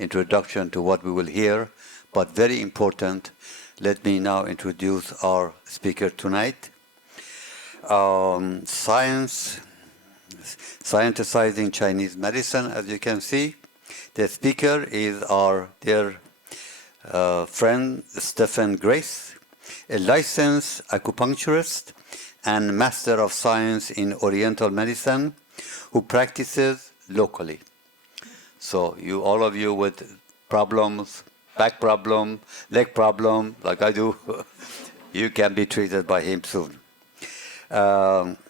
introduction to what we will hear, but very important. Let me now introduce our speaker tonight. Scientizing Chinese medicine, as you can see. The speaker is our dear friend Stefan Grace, a licensed acupuncturist and master of science in Oriental medicine who practices locally. So all of you with problems, back problem, leg problem, like I do, you can be treated by him soon.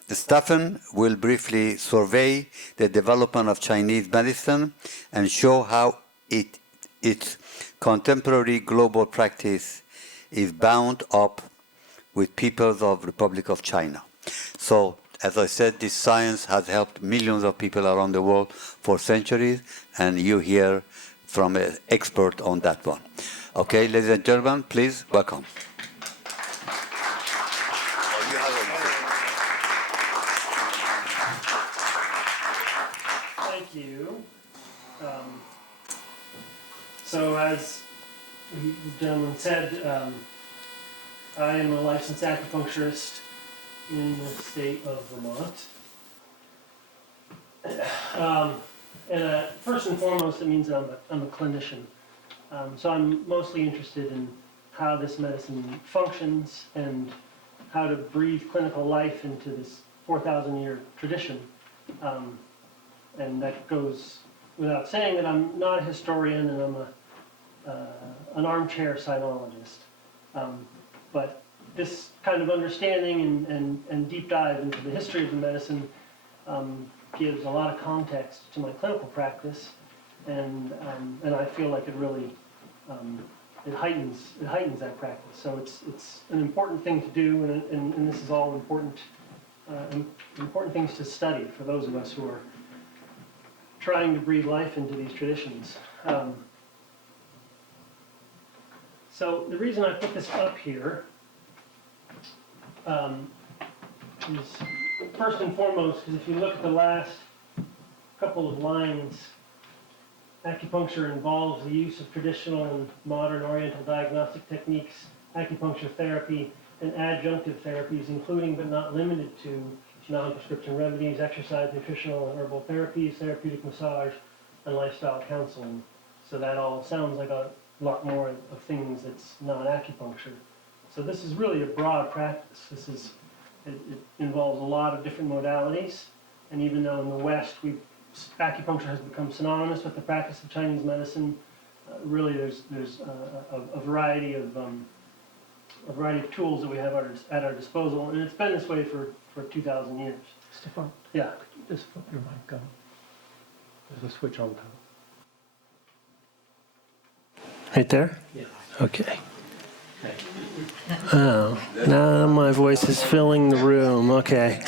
Stefan will briefly survey the development of Chinese medicine and show how its contemporary global practice is bound up with peoples of Republic of China. So, as I said, this science has helped millions of people around the world for centuries, and you hear from an expert on that one. Okay, ladies and gentlemen, please welcome. Thank you. So as the gentleman said, I am a licensed acupuncturist in the state of Vermont. And first and foremost, it means that I'm a clinician. So I'm mostly interested in how this medicine functions and how to breathe clinical life into this 4,000-year tradition. And that goes without saying that I'm not a historian and I'm an armchair sinologist. But this kind of understanding and deep dive into the history of the medicine gives a lot of context to my clinical practice, and I feel like it really it heightens that practice. So it's an important thing to do, and this is all important things to study for those of us who are trying to breathe life into these traditions. So the reason I put this up here is first and foremost because if you look at the last couple of lines, acupuncture involves the use of traditional and modern Oriental diagnostic techniques, acupuncture therapy, and adjunctive therapies, including but not limited to non-prescription remedies, exercise, nutritional and herbal therapies, therapeutic massage, and lifestyle counseling. So that all sounds like a lot more of things that's not acupuncture. So this is really a broad practice. It involves a lot of different modalities, and even though in the West acupuncture has become synonymous with the practice of Chinese medicine, really there's a variety of tools that we have at our disposal, and it's been this way for 2,000 years. Stefan, yeah, could you just flip your mic on? There's a switch on top. Right there? Yeah. Okay. Oh, now my voice is filling the room. Okay.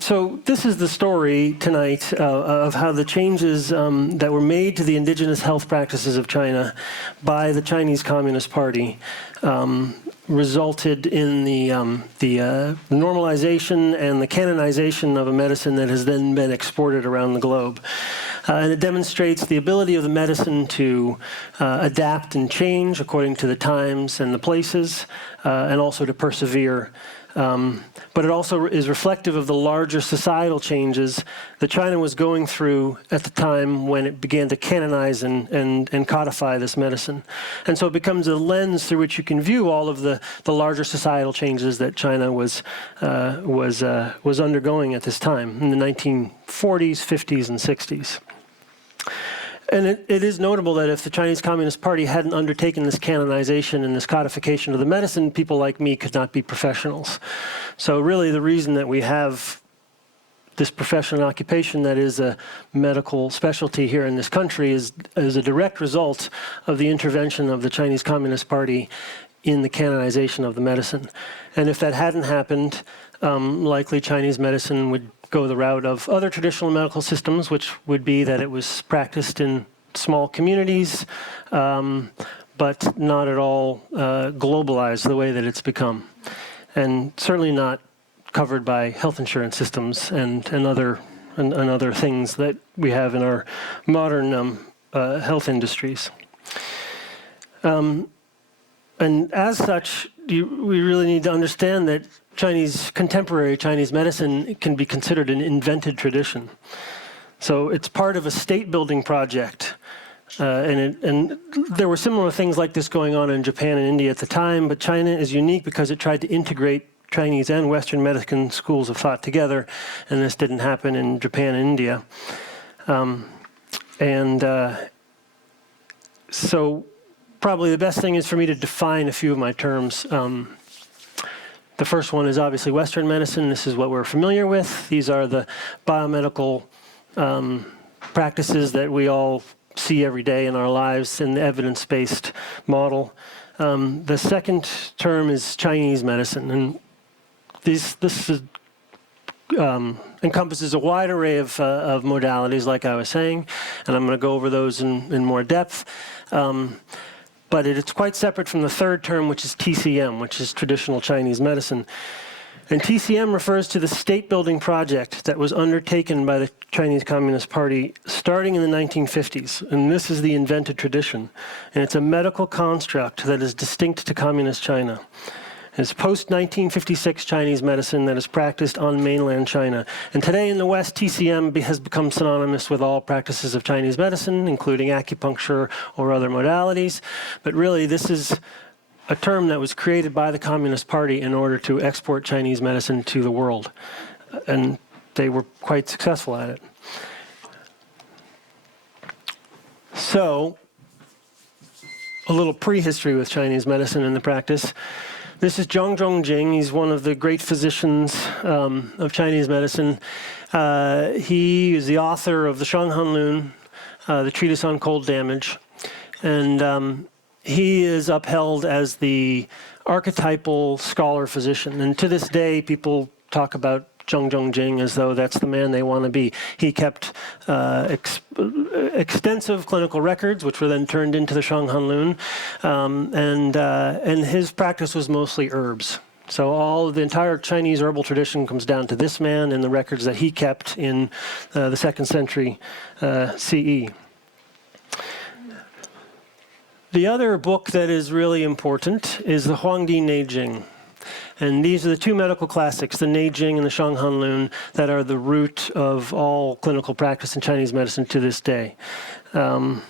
So this is the story tonight of how the changes that were made to the indigenous health practices of China by the Chinese Communist Party resulted in the normalization and the canonization of a medicine that has then been exported around the globe. And it demonstrates the ability of the medicine to adapt and change according to the times and the places, and also to persevere. But it also is reflective of the larger societal changes that China was going through at the time when it began to canonize and codify this medicine. And so it becomes a lens through which you can view all of the larger societal changes that China was undergoing at this time in the 1940s, 50s, and 60s. And it is notable that if the Chinese Communist Party hadn't undertaken this canonization and this codification of the medicine, people like me could not be professionals. So really the reason that we have this professional occupation that is a medical specialty here in this country is a direct result of the intervention of the Chinese Communist Party in the canonization of the medicine. And if that hadn't happened, likely Chinese medicine would go the route of other traditional medical systems, which would be that it was practiced in small communities, but not at all globalized the way that it's become. And certainly not covered by health insurance systems and other and other things that we have in our modern health industries. And as such, we really need to understand that contemporary Chinese medicine can be considered an invented tradition. So it's part of a state-building project. And there were similar things like this going on in Japan and India at the time, but China is unique because it tried to integrate Chinese and Western medicine schools of thought together, and this didn't happen in Japan and India. So probably the best thing is for me to define a few of my terms. The first one is obviously Western medicine. This is what we're familiar with. These are the biomedical practices that we all see every day in our lives in the evidence-based model. The second term is Chinese medicine, and this encompasses a wide array of modalities, like I was saying, and I'm going to go over those in more depth. But it's quite separate from the third term, which is TCM, which is traditional Chinese medicine. And TCM refers to the state-building project that was undertaken by the Chinese Communist Party starting in the 1950s. And this is the invented tradition. And it's a medical construct that is distinct to Communist China. It's post-1956 Chinese medicine that is practiced on mainland China. And today in the West, TCM has become synonymous with all practices of Chinese medicine, including acupuncture or other modalities. But really, this is a term that was created by the Communist Party in order to export Chinese medicine to the world. And they were quite successful at it. So, a little prehistory with Chinese medicine and the practice. This is Zhong Zhongjing. He's one of the great physicians of Chinese medicine. He is the author of the Shanghan Lun, the treatise on cold damage. And he is upheld as the archetypal scholar physician. And to this day, people talk about Zhong Zhongjing as though that's the man they want to be. He kept extensive clinical records, which were then turned into the Shanghan Lun, and his practice was mostly herbs. So the entire Chinese herbal tradition comes down to this man and the records that he kept in the 2nd century CE. The other book that is really important is the Huangdi Neijing. And these are the two medical classics, the Neijing and the Shanghan Lun, that are the root of all clinical practice in Chinese medicine to this day. And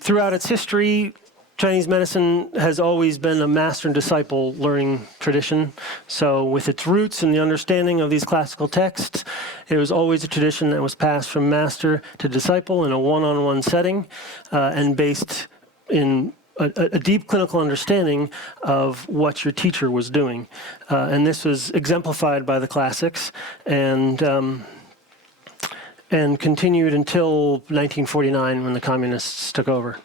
throughout its history, Chinese medicine has always been a master and disciple learning tradition. So with its roots in the understanding of these classical texts, it was always a tradition that was passed from master to disciple in a one-on-one setting and based in a deep clinical understanding of what your teacher was doing. And this was exemplified by the classics and continued until 1949 when the communists took over.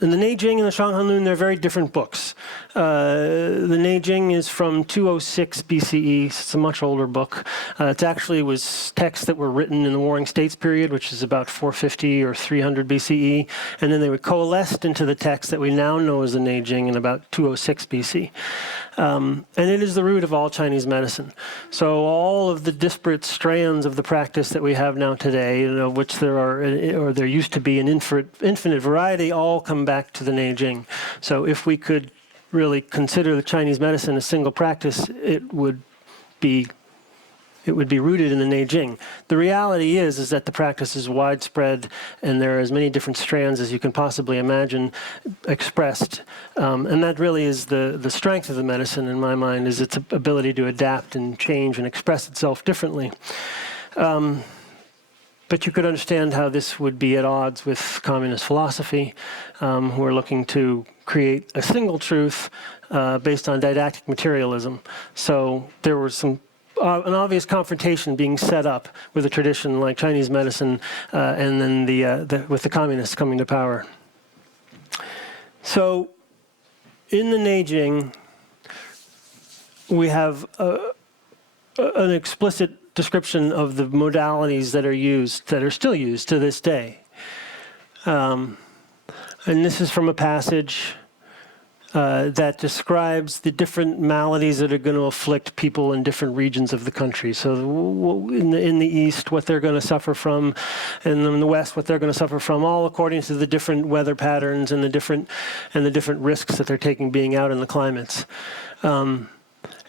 And the Neijing and the Shanghan Lun, they're very different books. The Neijing is from 206 BCE. It's a much older book. It actually was texts that were written in the Warring States period, which is about 450 or 300 BCE. And then they were coalesced into the text that we now know as the Neijing in about 206 BC. And it is the root of all Chinese medicine. So all of the disparate strands of the practice that we have now today, of which there are, or there used to be an infinite variety, all come back to the Neijing. So if we could really consider the Chinese medicine a single practice, it would be rooted in the Neijing. The reality is that the practice is widespread and there are as many different strands as you can possibly imagine expressed. And that really is the strength of the medicine, in my mind, is its ability to adapt and change and express itself differently. But you could understand how this would be at odds with communist philosophy, who are looking to create a single truth based on didactic materialism. So there was an obvious confrontation being set up with a tradition like Chinese medicine and then with the communists coming to power. So in the Neijing, we have an explicit description of the modalities that are still used to this day. And this is from a passage that describes the different maladies that are going to afflict people in different regions of the country. So in the east, what they're going to suffer from, and in the west, what they're going to suffer from, all according to the different weather patterns and the different risks that they're taking being out in the climates.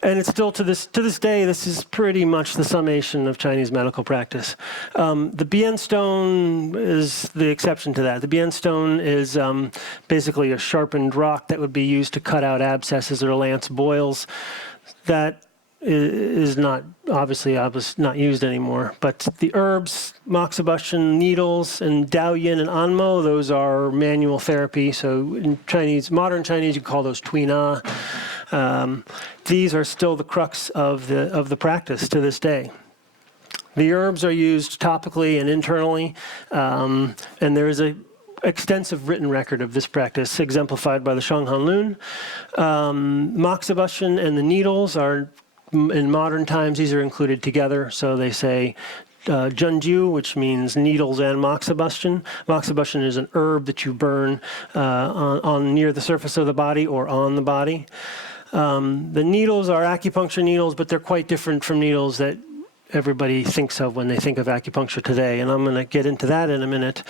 And it's still to this day, this is pretty much the summation of Chinese medical practice. The Bien stone is the exception to that. The Bien stone is basically a sharpened rock that would be used to cut out abscesses or lance boils. That is not obviously not used anymore. But the herbs, moxibustion, needles, and Daoyin and Anmo, those are manual therapy. So in modern Chinese, you call those Tuina. These are still the crux of the practice to this day. The herbs are used topically and internally, and there is an extensive written record of this practice, exemplified by the Shanghan Lun. Moxibustion and the needles are, in modern times, these are included together. So they say Junju, which means needles and moxibustion. Moxibustion is an herb that you burn on near the surface of the body or on the body. The needles are acupuncture needles, but they're quite different from needles that everybody thinks of when they think of acupuncture today, and I'm going to get into that in a minute.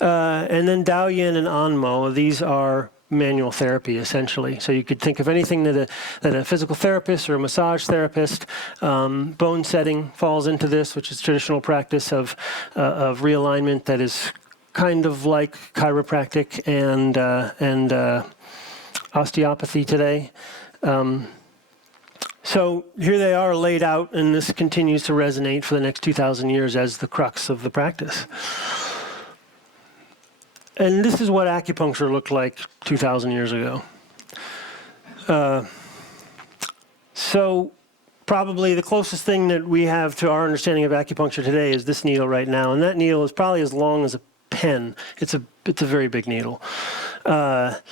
And then Daoyin and Anmo, these are manual therapy, essentially. So you could think of anything that a physical therapist or a massage therapist, bone setting falls into this, which is traditional practice of realignment that is kind of like chiropractic and osteopathy today. So here they are laid out, and this continues to resonate for the next 2,000 years as the crux of the practice. And this is what acupuncture looked like 2,000 years ago. So probably the closest thing that we have to our understanding of acupuncture today is this needle right now, and that needle is probably as long as a pen. It's a very big needle. And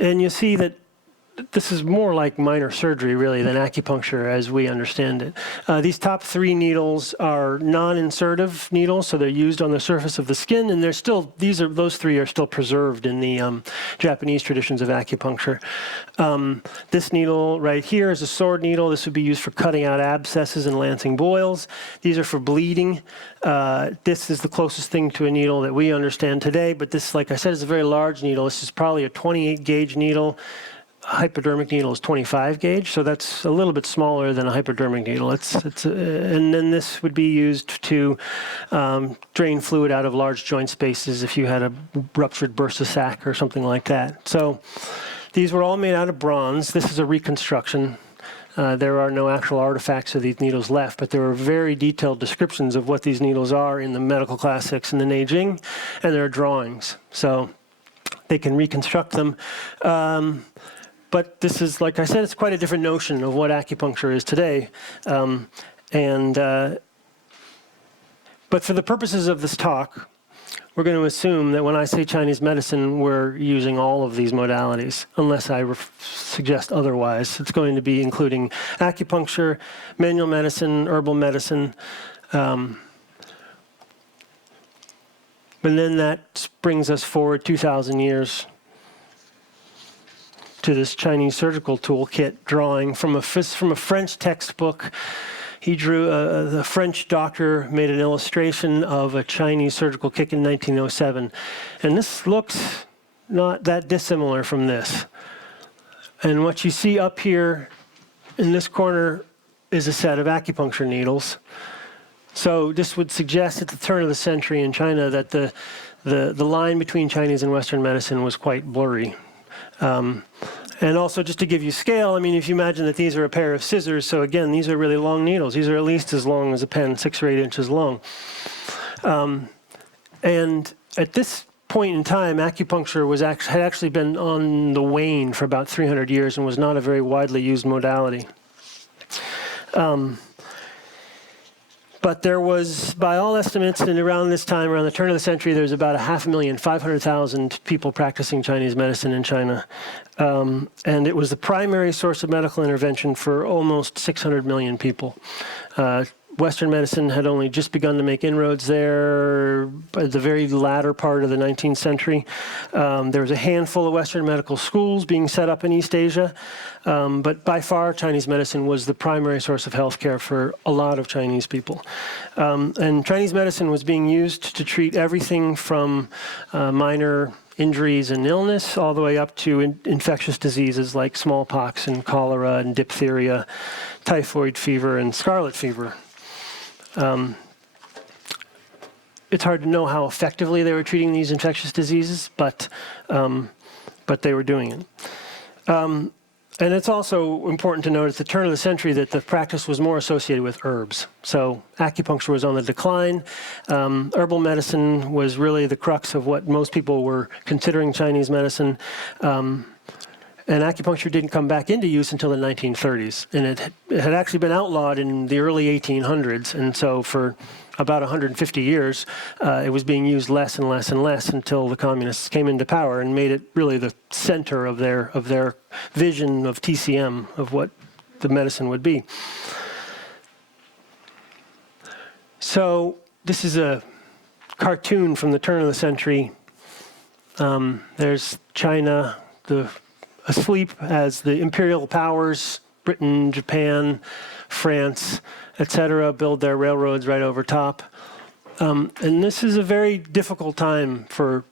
you see that this is more like minor surgery, really, than acupuncture as we understand it. These top three needles are non-insertive needles, so they're used on the surface of the skin, and those three are still preserved in the Japanese traditions of acupuncture. This needle right here is a sword needle. This would be used for cutting out abscesses and lancing boils. These are for bleeding. This is the closest thing to a needle that we understand today, but this, like I said, is a very large needle. This is probably a 28 gauge needle. A hypodermic needle is 25 gauge, so that's a little bit smaller than a hypodermic needle. And then this would be used to drain fluid out of large joint spaces if you had a ruptured bursa sac or something like that. So these were all made out of bronze. This is a reconstruction. There are no actual artifacts of these needles left, but there are very detailed descriptions of what these needles are in the medical classics and the Neijing, and there are drawings. So they can reconstruct them. But this is, like I said, it's quite a different notion of what acupuncture is today. But for the purposes of this talk, we're going to assume that when I say Chinese medicine, we're using all of these modalities, unless I suggest otherwise. It's going to be including acupuncture, manual medicine, herbal medicine. And then that brings us forward 2,000 years to this Chinese surgical toolkit drawing from a French textbook. He drew, the French doctor made an illustration of a Chinese surgical kit in 1907. And this looks not that dissimilar from this. And what you see up here in this corner is a set of acupuncture needles. So this would suggest at the turn of the century in China that the line between Chinese and Western medicine was quite blurry. And also, just to give you scale, I mean, if you imagine that these are a pair of scissors, so again, these are really long needles. These are at least as long as a pen, 6 or 8 inches long. And at this point in time, acupuncture had actually been on the wane for about 300 years and was not a very widely used modality. But there was, by all estimates, and around this time, around the turn of the century, there was about 500,000 people practicing Chinese medicine in China. And it was the primary source of medical intervention for almost 600 million people. Western medicine had only just begun to make inroads there by the very latter part of the 19th century. There was a handful of Western medical schools being set up in East Asia, but by far Chinese medicine was the primary source of healthcare for a lot of Chinese people. And Chinese medicine was being used to treat everything from minor injuries and illness all the way up to infectious diseases like smallpox and cholera and diphtheria, typhoid fever and scarlet fever. It's hard to know how effectively they were treating these infectious diseases, but they were doing it. And it's also important to note at the turn of the century that the practice was more associated with herbs. So acupuncture was on the decline. Herbal medicine was really the crux of what most people were considering Chinese medicine. And acupuncture didn't come back into use until the 1930s. And it had actually been outlawed in the early 1800s. And so for about 150 years, it was being used less and less and less until the communists came into power and made it really the center of their vision of TCM, of what the medicine would be. So this is a cartoon from the turn of the century. There's China, asleep as the imperial powers, Britain, Japan, France, etc., build their railroads right over top. And this is a very difficult time for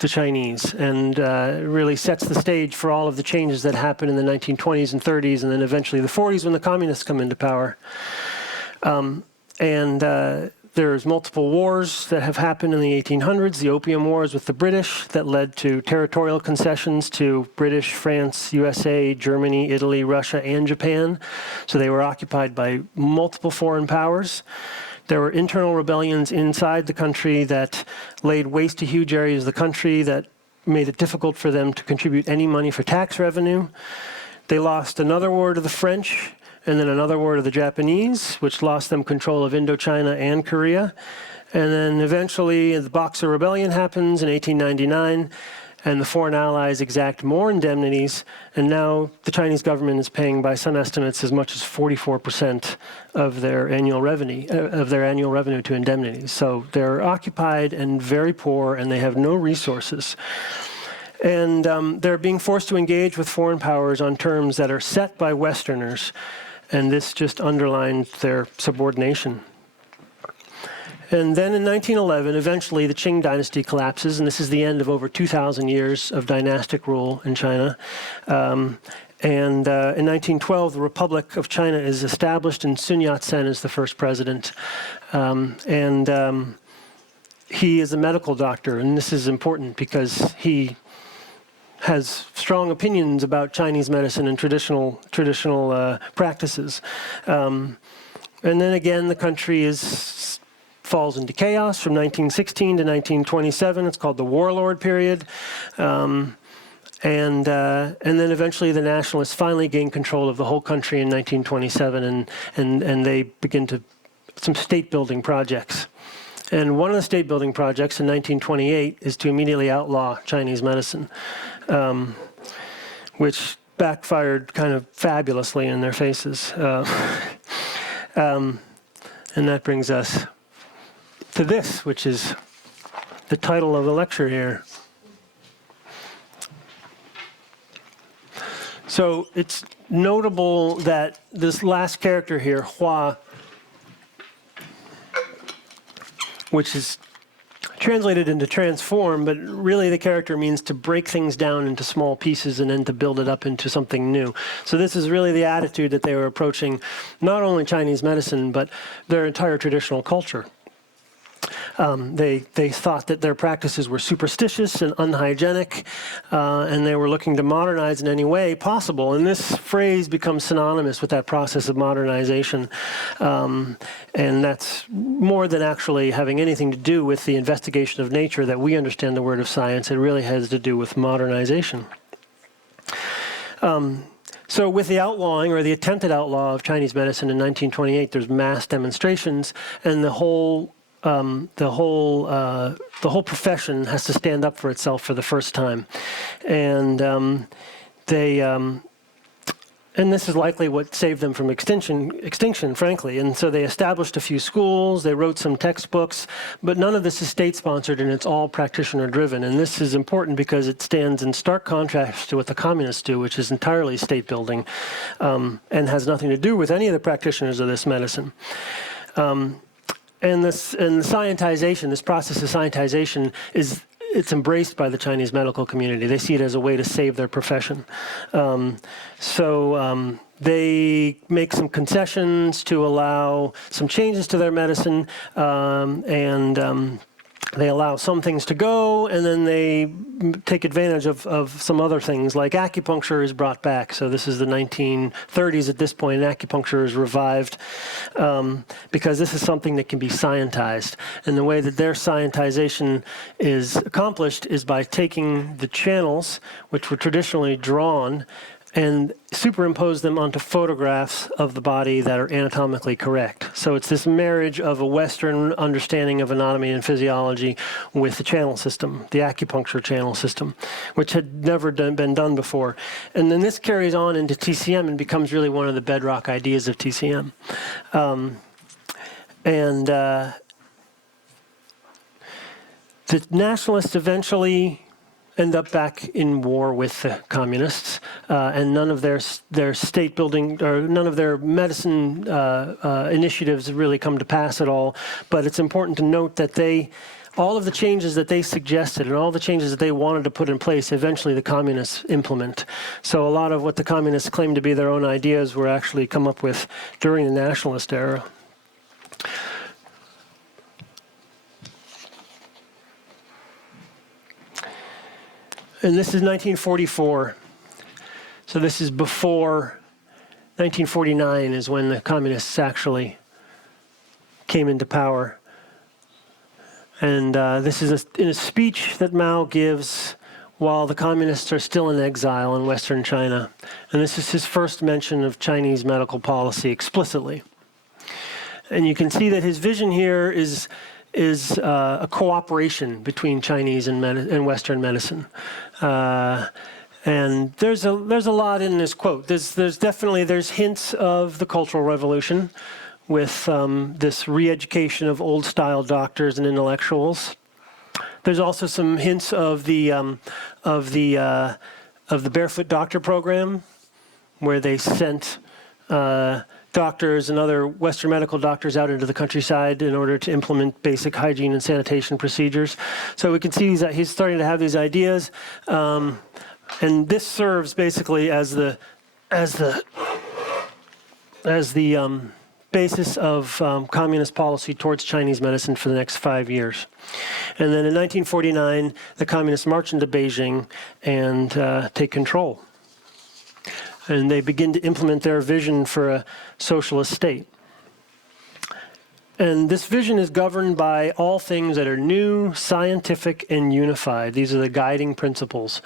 the Chinese, and it really sets the stage for all of the changes that happen in the 1920s and 30s, and then eventually the 40s when the communists come into power. There's multiple wars that have happened in the 1800s, the Opium Wars with the British that led to territorial concessions to British, France, USA, Germany, Italy, Russia, and Japan. So they were occupied by multiple foreign powers. There were internal rebellions inside the country that laid waste to huge areas of the country that made it difficult for them to contribute any money for tax revenue. They lost another war to the French, and then another war to the Japanese, which lost them control of Indochina and Korea. And then eventually the Boxer Rebellion happens in 1899, and the foreign allies exact more indemnities, and now the Chinese government is paying, by some estimates, as much as 44% of their annual revenue to indemnities. So they're occupied and very poor, and they have no resources. And they're being forced to engage with foreign powers on terms that are set by Westerners, and this just underlined their subordination. And then in 1911, eventually the Qing dynasty collapses, and this is the end of over 2,000 years of dynastic rule in China. In 1912, the Republic of China is established, and Sun Yat-sen is the first president. He is a medical doctor, and this is important because he has strong opinions about Chinese medicine and traditional practices. And then again, the country falls into chaos from 1916 to 1927. It's called the warlord period. And then eventually the nationalists finally gain control of the whole country in 1927, and they begin some state building projects. And one of the state building projects in 1928 is to immediately outlaw Chinese medicine, which backfired kind of fabulously in their faces. And that brings us to this, which is the title of the lecture here. So it's notable that this last character here, Hua, which is translated into transform, but really the character means to break things down into small pieces and then to build it up into something new. So this is really the attitude that they were approaching not only Chinese medicine, but their entire traditional culture. They thought that their practices were superstitious and unhygienic, and they were looking to modernize in any way possible. And this phrase becomes synonymous with that process of modernization. And that's more than actually having anything to do with the investigation of nature that we understand the word of science. It really has to do with modernization. So with the outlawing, or the attempted outlaw of Chinese medicine in 1928, there's mass demonstrations, and the whole profession has to stand up for itself for the first time. And And this is likely what saved them from extinction, frankly. And so they established a few schools, they wrote some textbooks, but none of this is state-sponsored, and it's all practitioner-driven. And this is important because it stands in stark contrast to what the communists do, which is entirely state-building, and has nothing to do with any of the practitioners of this medicine. And Scientization, this process of Scientization, it's embraced by the Chinese medical community. They see it as a way to save their profession. They make some concessions to allow some changes to their medicine, they allow some things to go, and then they take advantage of some other things, like acupuncture is brought back. So this is the 1930s at this point, and acupuncture is revived because this is something that can be scientized. And the way that their scientization is accomplished is by taking the channels, which were traditionally drawn, and superimpose them onto photographs of the body that are anatomically correct. So it's this marriage of a Western understanding of anatomy and physiology with the channel system, the acupuncture channel system, which had never been done before. And then this carries on into TCM and becomes really one of the bedrock ideas of TCM. The nationalists eventually end up back in war with the communists, and none of their state building or none of their medicine initiatives really come to pass at all. But it's important to note that all of the changes that they suggested and all the changes that they wanted to put in place, eventually the communists implement. So a lot of what the communists claimed to be their own ideas were actually come up with during the nationalist era. And this is 1944. So this is before 1949 is when the communists actually came into power. And this is in a speech that Mao gives while the communists are still in exile in Western China. And this is his first mention of Chinese medical policy explicitly. And you can see that his vision here is a cooperation between Chinese and Western medicine. And there's a lot in this quote. There's definitely hints of the Cultural Revolution with this re-education of old-style doctors and intellectuals. There's also some hints of the Barefoot Doctor program, where they sent doctors and other Western medical doctors out into the countryside in order to implement basic hygiene and sanitation procedures. So we can see that he's starting to have these ideas, and this serves basically as the basis of communist policy towards Chinese medicine for the next 5 years. And then in 1949, the communists march into Beijing and take control. And they begin to implement their vision for a socialist state. And this vision is governed by all things that are new, scientific, and unified. These are the guiding principles,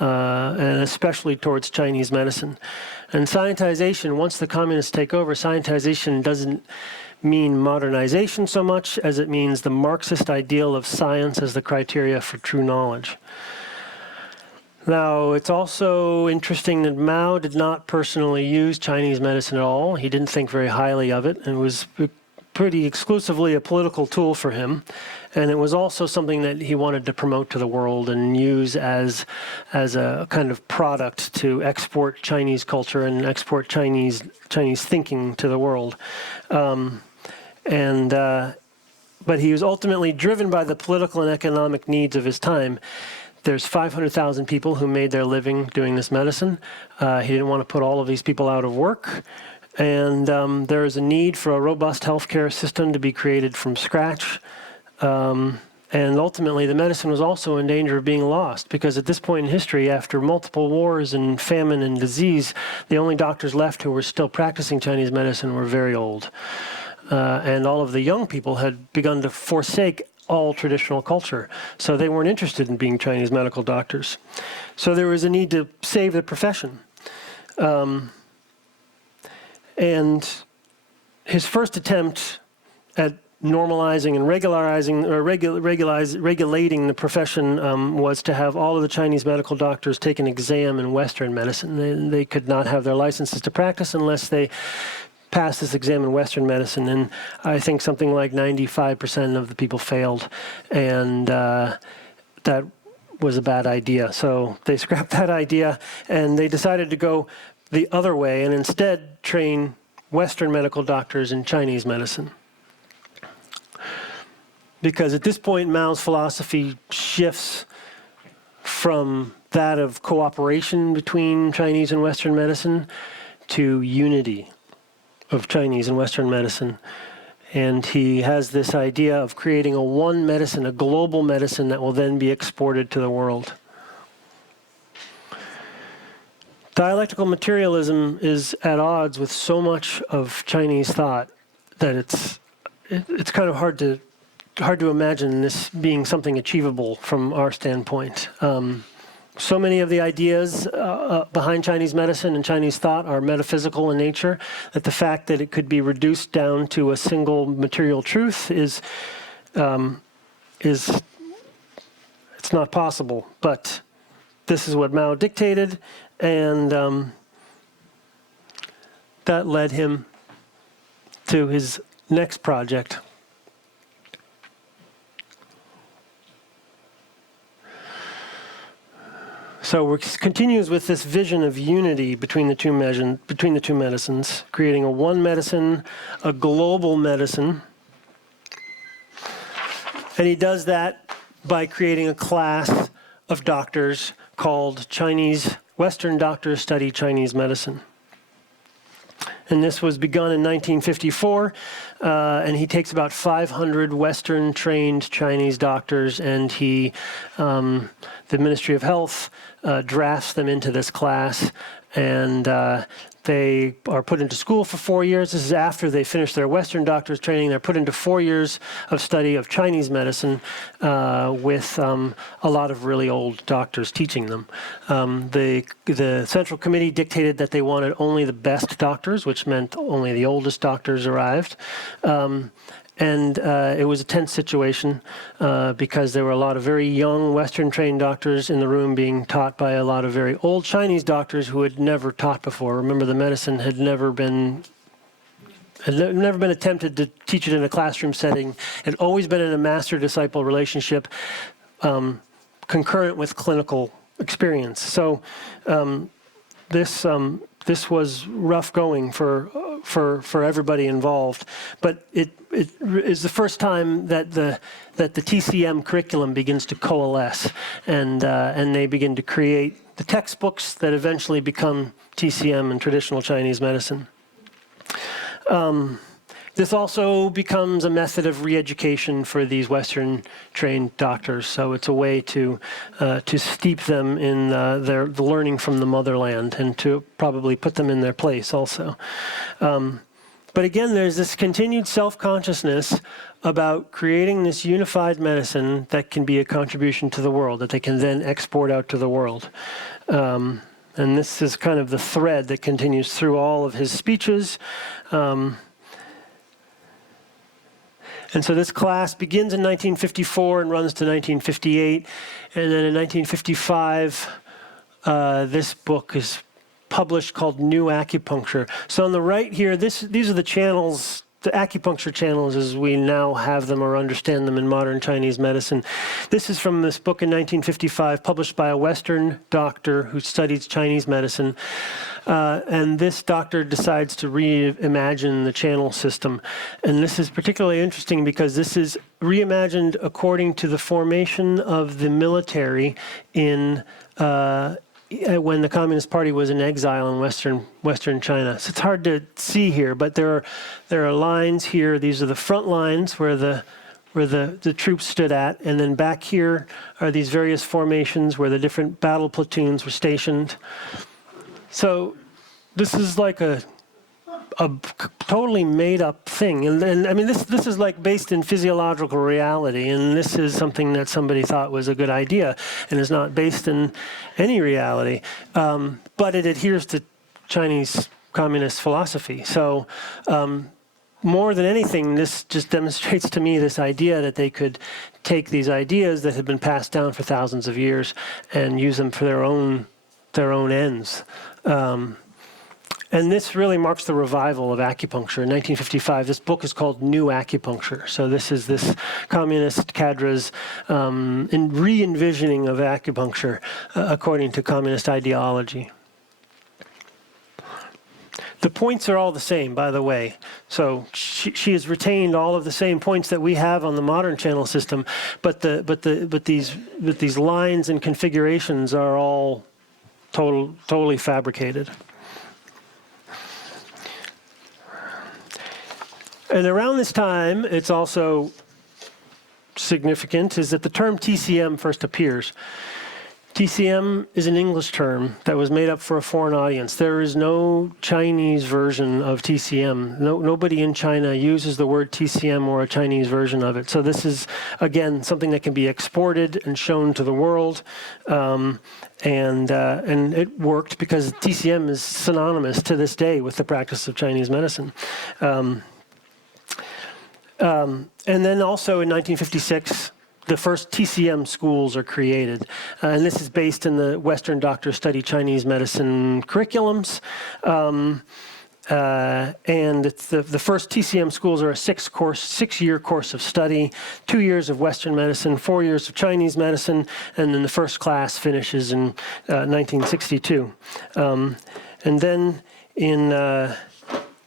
and especially towards Chinese medicine. And Scientization, once the communists take over, Scientization doesn't mean modernization so much as it means the Marxist ideal of science as the criteria for true knowledge. Now, it's also interesting that Mao did not personally use Chinese medicine at all. He didn't think very highly of it, and it was pretty exclusively a political tool for him. And it was also something that he wanted to promote to the world and use as a kind of product to export Chinese culture and export Chinese thinking to the world. But he was ultimately driven by the political and economic needs of his time. There's 500,000 people who made their living doing this medicine. He didn't want to put all of these people out of work. And there is a need for a robust healthcare system to be created from scratch. And ultimately, the medicine was also in danger of being lost, because at this point in history, after multiple wars and famine and disease, the only doctors left who were still practicing Chinese medicine were very old. And all of the young people had begun to forsake all traditional culture. So they weren't interested in being Chinese medical doctors. So there was a need to save the profession. And his first attempt at normalizing and regulating the profession was to have all of the Chinese medical doctors take an exam in Western medicine. They could not have their licenses to practice unless they passed this exam in Western medicine. And I think something like 95% of the people failed. And that was a bad idea. So they scrapped that idea and they decided to go the other way and instead train Western medical doctors in Chinese medicine. Because at this point, Mao's philosophy shifts from that of cooperation between Chinese and Western medicine to unity of Chinese and Western medicine. And he has this idea of creating a one medicine, a global medicine that will then be exported to the world. Dialectical materialism is at odds with so much of Chinese thought that it's kind of hard to imagine this being something achievable from our standpoint. So many of the ideas behind Chinese medicine and Chinese thought are metaphysical in nature, that the fact that it could be reduced down to a single material truth it's not possible. But this is what Mao dictated, and that led him to his next project. So it continues with this vision of unity between the two medicines, creating a one medicine, a global medicine. And he does that by creating a class of doctors called Western Doctors Study Chinese Medicine. And this was begun in 1954, and he takes about 500 Western-trained Chinese doctors, and the Ministry of Health drafts them into this class, and they are put into school for 4 years. This is after they finish their Western doctors training. They're put into 4 years of study of Chinese medicine with a lot of really old doctors teaching them. The Central Committee dictated that they wanted only the best doctors, which meant only the oldest doctors arrived. And it was a tense situation because there were a lot of very young Western-trained doctors in the room being taught by a lot of very old Chinese doctors who had never taught before. Remember, the medicine had never been attempted to teach it in a classroom setting. It had always been in a master-disciple relationship concurrent with clinical experience. So this was rough going for everybody involved, but it is the first time that the TCM curriculum begins to coalesce, and they begin to create the textbooks that eventually become TCM and traditional Chinese medicine. This also becomes a method of re-education for these Western-trained doctors. So it's a way to steep them in the learning from the motherland and to probably put them in their place also. But again, there's this continued self-consciousness about creating this unified medicine that can be a contribution to the world, that they can then export out to the world. And this is kind of the thread that continues through all of his speeches. And so this class begins in 1954 and runs to 1958. And then in 1955, this book is published called New Acupuncture. So on the right here, these are the channels, the acupuncture channels as we now have them or understand them in modern Chinese medicine. This is from this book in 1955, published by a Western doctor who studies Chinese medicine. And this doctor decides to reimagine the channel system. And this is particularly interesting because this is reimagined according to the formation of the military in when the Communist Party was in exile in Western China. So it's hard to see here, but there are lines here. These are the front lines where the troops stood at, and then back here are these various formations where the different battle platoons were stationed. So this is like a totally made-up thing, and I mean this is like based in physiological reality, and this is something that somebody thought was a good idea, and is not based in any reality, but it adheres to Chinese communist philosophy. So more than anything, this just demonstrates to me this idea that they could take these ideas that had been passed down for thousands of years and use them for their own ends. And this really marks the revival of acupuncture. In 1955, this book is called New Acupuncture. So this is this communist cadre's re-envisioning of acupuncture according to communist ideology. The points are all the same, by the way. So she has retained all of the same points that we have on the modern channel system, but these lines and configurations are all totally fabricated. And around this time, it's also significant, is that the term TCM first appears. TCM is an English term that was made up for a foreign audience. There is no Chinese version of TCM. Nobody in China uses the word TCM or a Chinese version of it. So this is, again, something that can be exported and shown to the world. And it worked because TCM is synonymous to this day with the practice of Chinese medicine. And then also in 1956, the first TCM schools are created. And this is based in the Western doctors study Chinese medicine curriculums. And it's the first TCM schools are a six-year course of study, 2 years of Western medicine, 4 years of Chinese medicine, and then the first class finishes in 1962. And then in the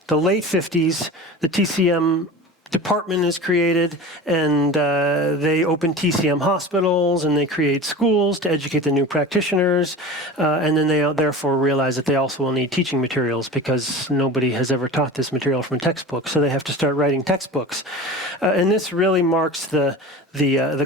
late 50s, the TCM department is created, and they open TCM hospitals, and they create schools to educate the new practitioners, and then they therefore realize that they also will need teaching materials because nobody has ever taught this material from a textbook, so they have to start writing textbooks. And this really marks the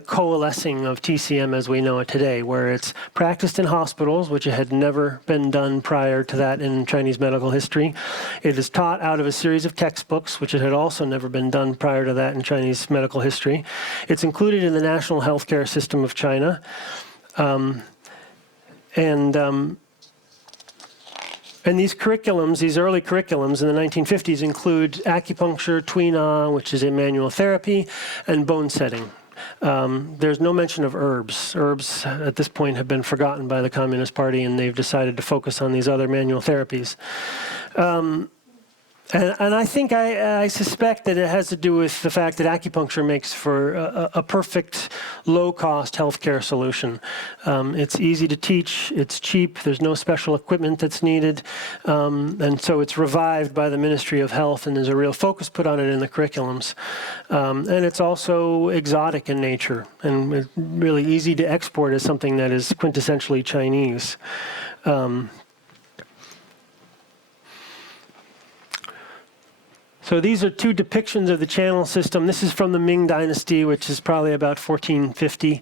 coalescing of TCM as we know it today, where it's practiced in hospitals, which had never been done prior to that in Chinese medical history. It is taught out of a series of textbooks, which it had also never been done prior to that in Chinese medical history. It's included in the national healthcare system of China. And these curriculums, these early curriculums in the 1950s include acupuncture, Tuina, which is a manual therapy, and bone setting. There's no mention of herbs. Herbs at this point have been forgotten by the Communist Party, and they've decided to focus on these other manual therapies. And I think I suspect that it has to do with the fact that acupuncture makes for a perfect low-cost healthcare solution. It's easy to teach, it's cheap, there's no special equipment that's needed, and so it's revived by the Ministry of Health, and there's a real focus put on it in the curriculums. And it's also exotic in nature, and really easy to export as something that is quintessentially Chinese. So these are two depictions of the channel system. This is from the Ming Dynasty, which is probably about 1450.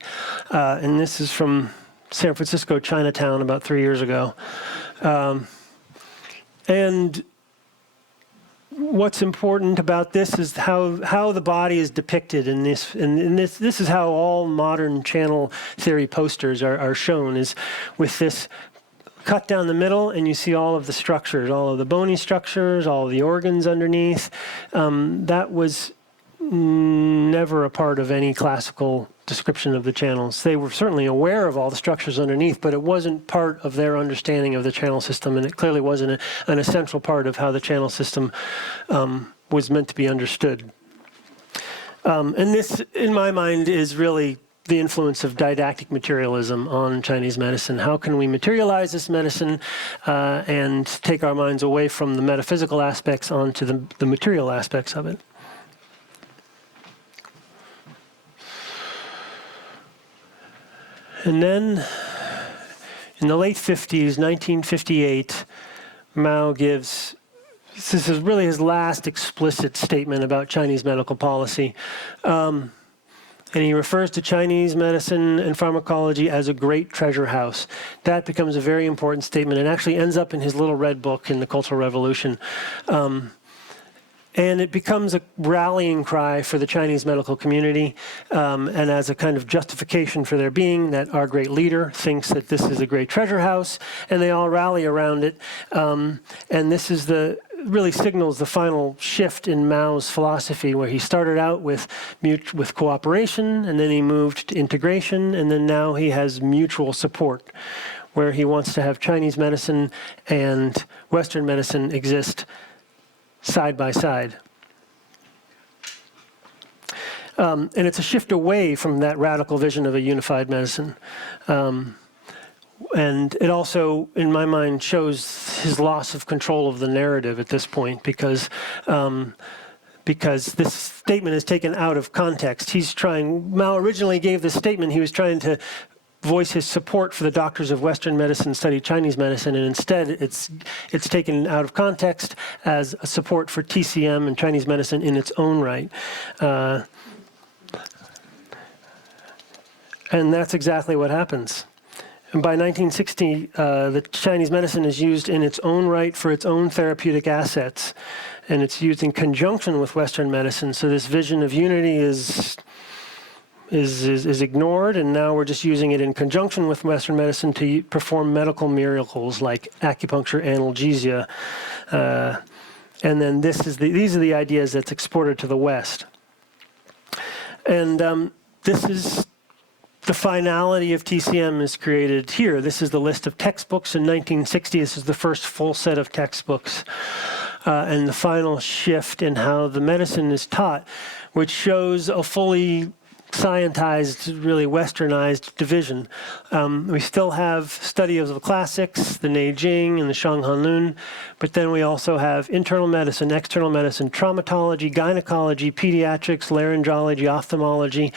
And this is from San Francisco, Chinatown, about 3 years ago. And what's important about this is how the body is depicted in this. And this is how all modern channel theory posters are shown, is with this cut down the middle, and you see all of the structures, all of the bony structures, all of the organs underneath. That was never a part of any classical description of the channels. They were certainly aware of all the structures underneath, but it wasn't part of their understanding of the channel system, and it clearly wasn't an essential part of how the channel system was meant to be understood. And this, in my mind, is really the influence of didactic materialism on Chinese medicine. How can we materialize this medicine and take our minds away from the metaphysical aspects onto the material aspects of it? And then in the late 50s, 1958, Mao gives, this is really his last explicit statement about Chinese medical policy. And he refers to Chinese medicine and pharmacology as a great treasure house. That becomes a very important statement and actually ends up in his little red book in the Cultural Revolution. And it becomes a rallying cry for the Chinese medical community, and as a kind of justification for their being, that our great leader thinks that this is a great treasure house, and they all rally around it. And this is really signals the final shift in Mao's philosophy, where he started out with cooperation, and then he moved to integration, and then now he has mutual support, where he wants to have Chinese medicine and Western medicine exist side by side. And it's a shift away from that radical vision of a unified medicine. And it also, in my mind, shows his loss of control of the narrative at this point, because this statement is taken out of context. Mao originally gave this statement, he was trying to voice his support for the doctors of Western medicine study Chinese medicine, and instead it's taken out of context as a support for TCM and Chinese medicine in its own right. And that's exactly what happens. And by 1960, the Chinese medicine is used in its own right for its own therapeutic assets, and it's used in conjunction with Western medicine. So this vision of unity is ignored, and now we're just using it in conjunction with Western medicine to perform medical miracles like acupuncture, analgesia, and then these are the ideas that's exported to the West. And this is the finality of TCM is created here. This is the list of textbooks in 1960. This is the first full set of textbooks, and the final shift in how the medicine is taught, which shows a fully scientized, really westernized division. We still have study of the classics, the Neijing and the Shanghanlun, but then we also have internal medicine, external medicine, traumatology, gynecology, pediatrics, laryngology, ophthalmology.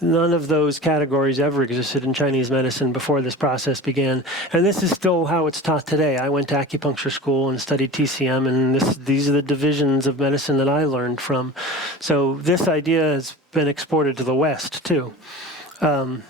None of those categories ever existed in Chinese medicine before this process began. And this is still how it's taught today. I went to acupuncture school and studied TCM, and these are the divisions of medicine that I learned from. So this idea has been exported to the West, too. And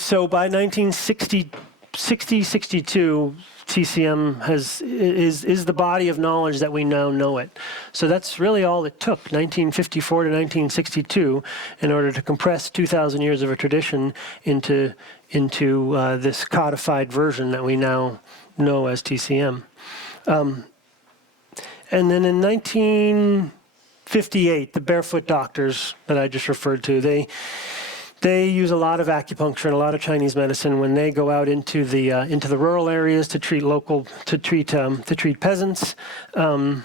so by 1962, TCM is the body of knowledge that we now know it. So that's really all it took, 1954 to 1962, in order to compress 2,000 years of a tradition into this codified version that we now know as TCM. And then in 1958, the barefoot doctors that I just referred to, they use a lot of acupuncture and a lot of Chinese medicine when they go out into the rural areas to treat peasants, and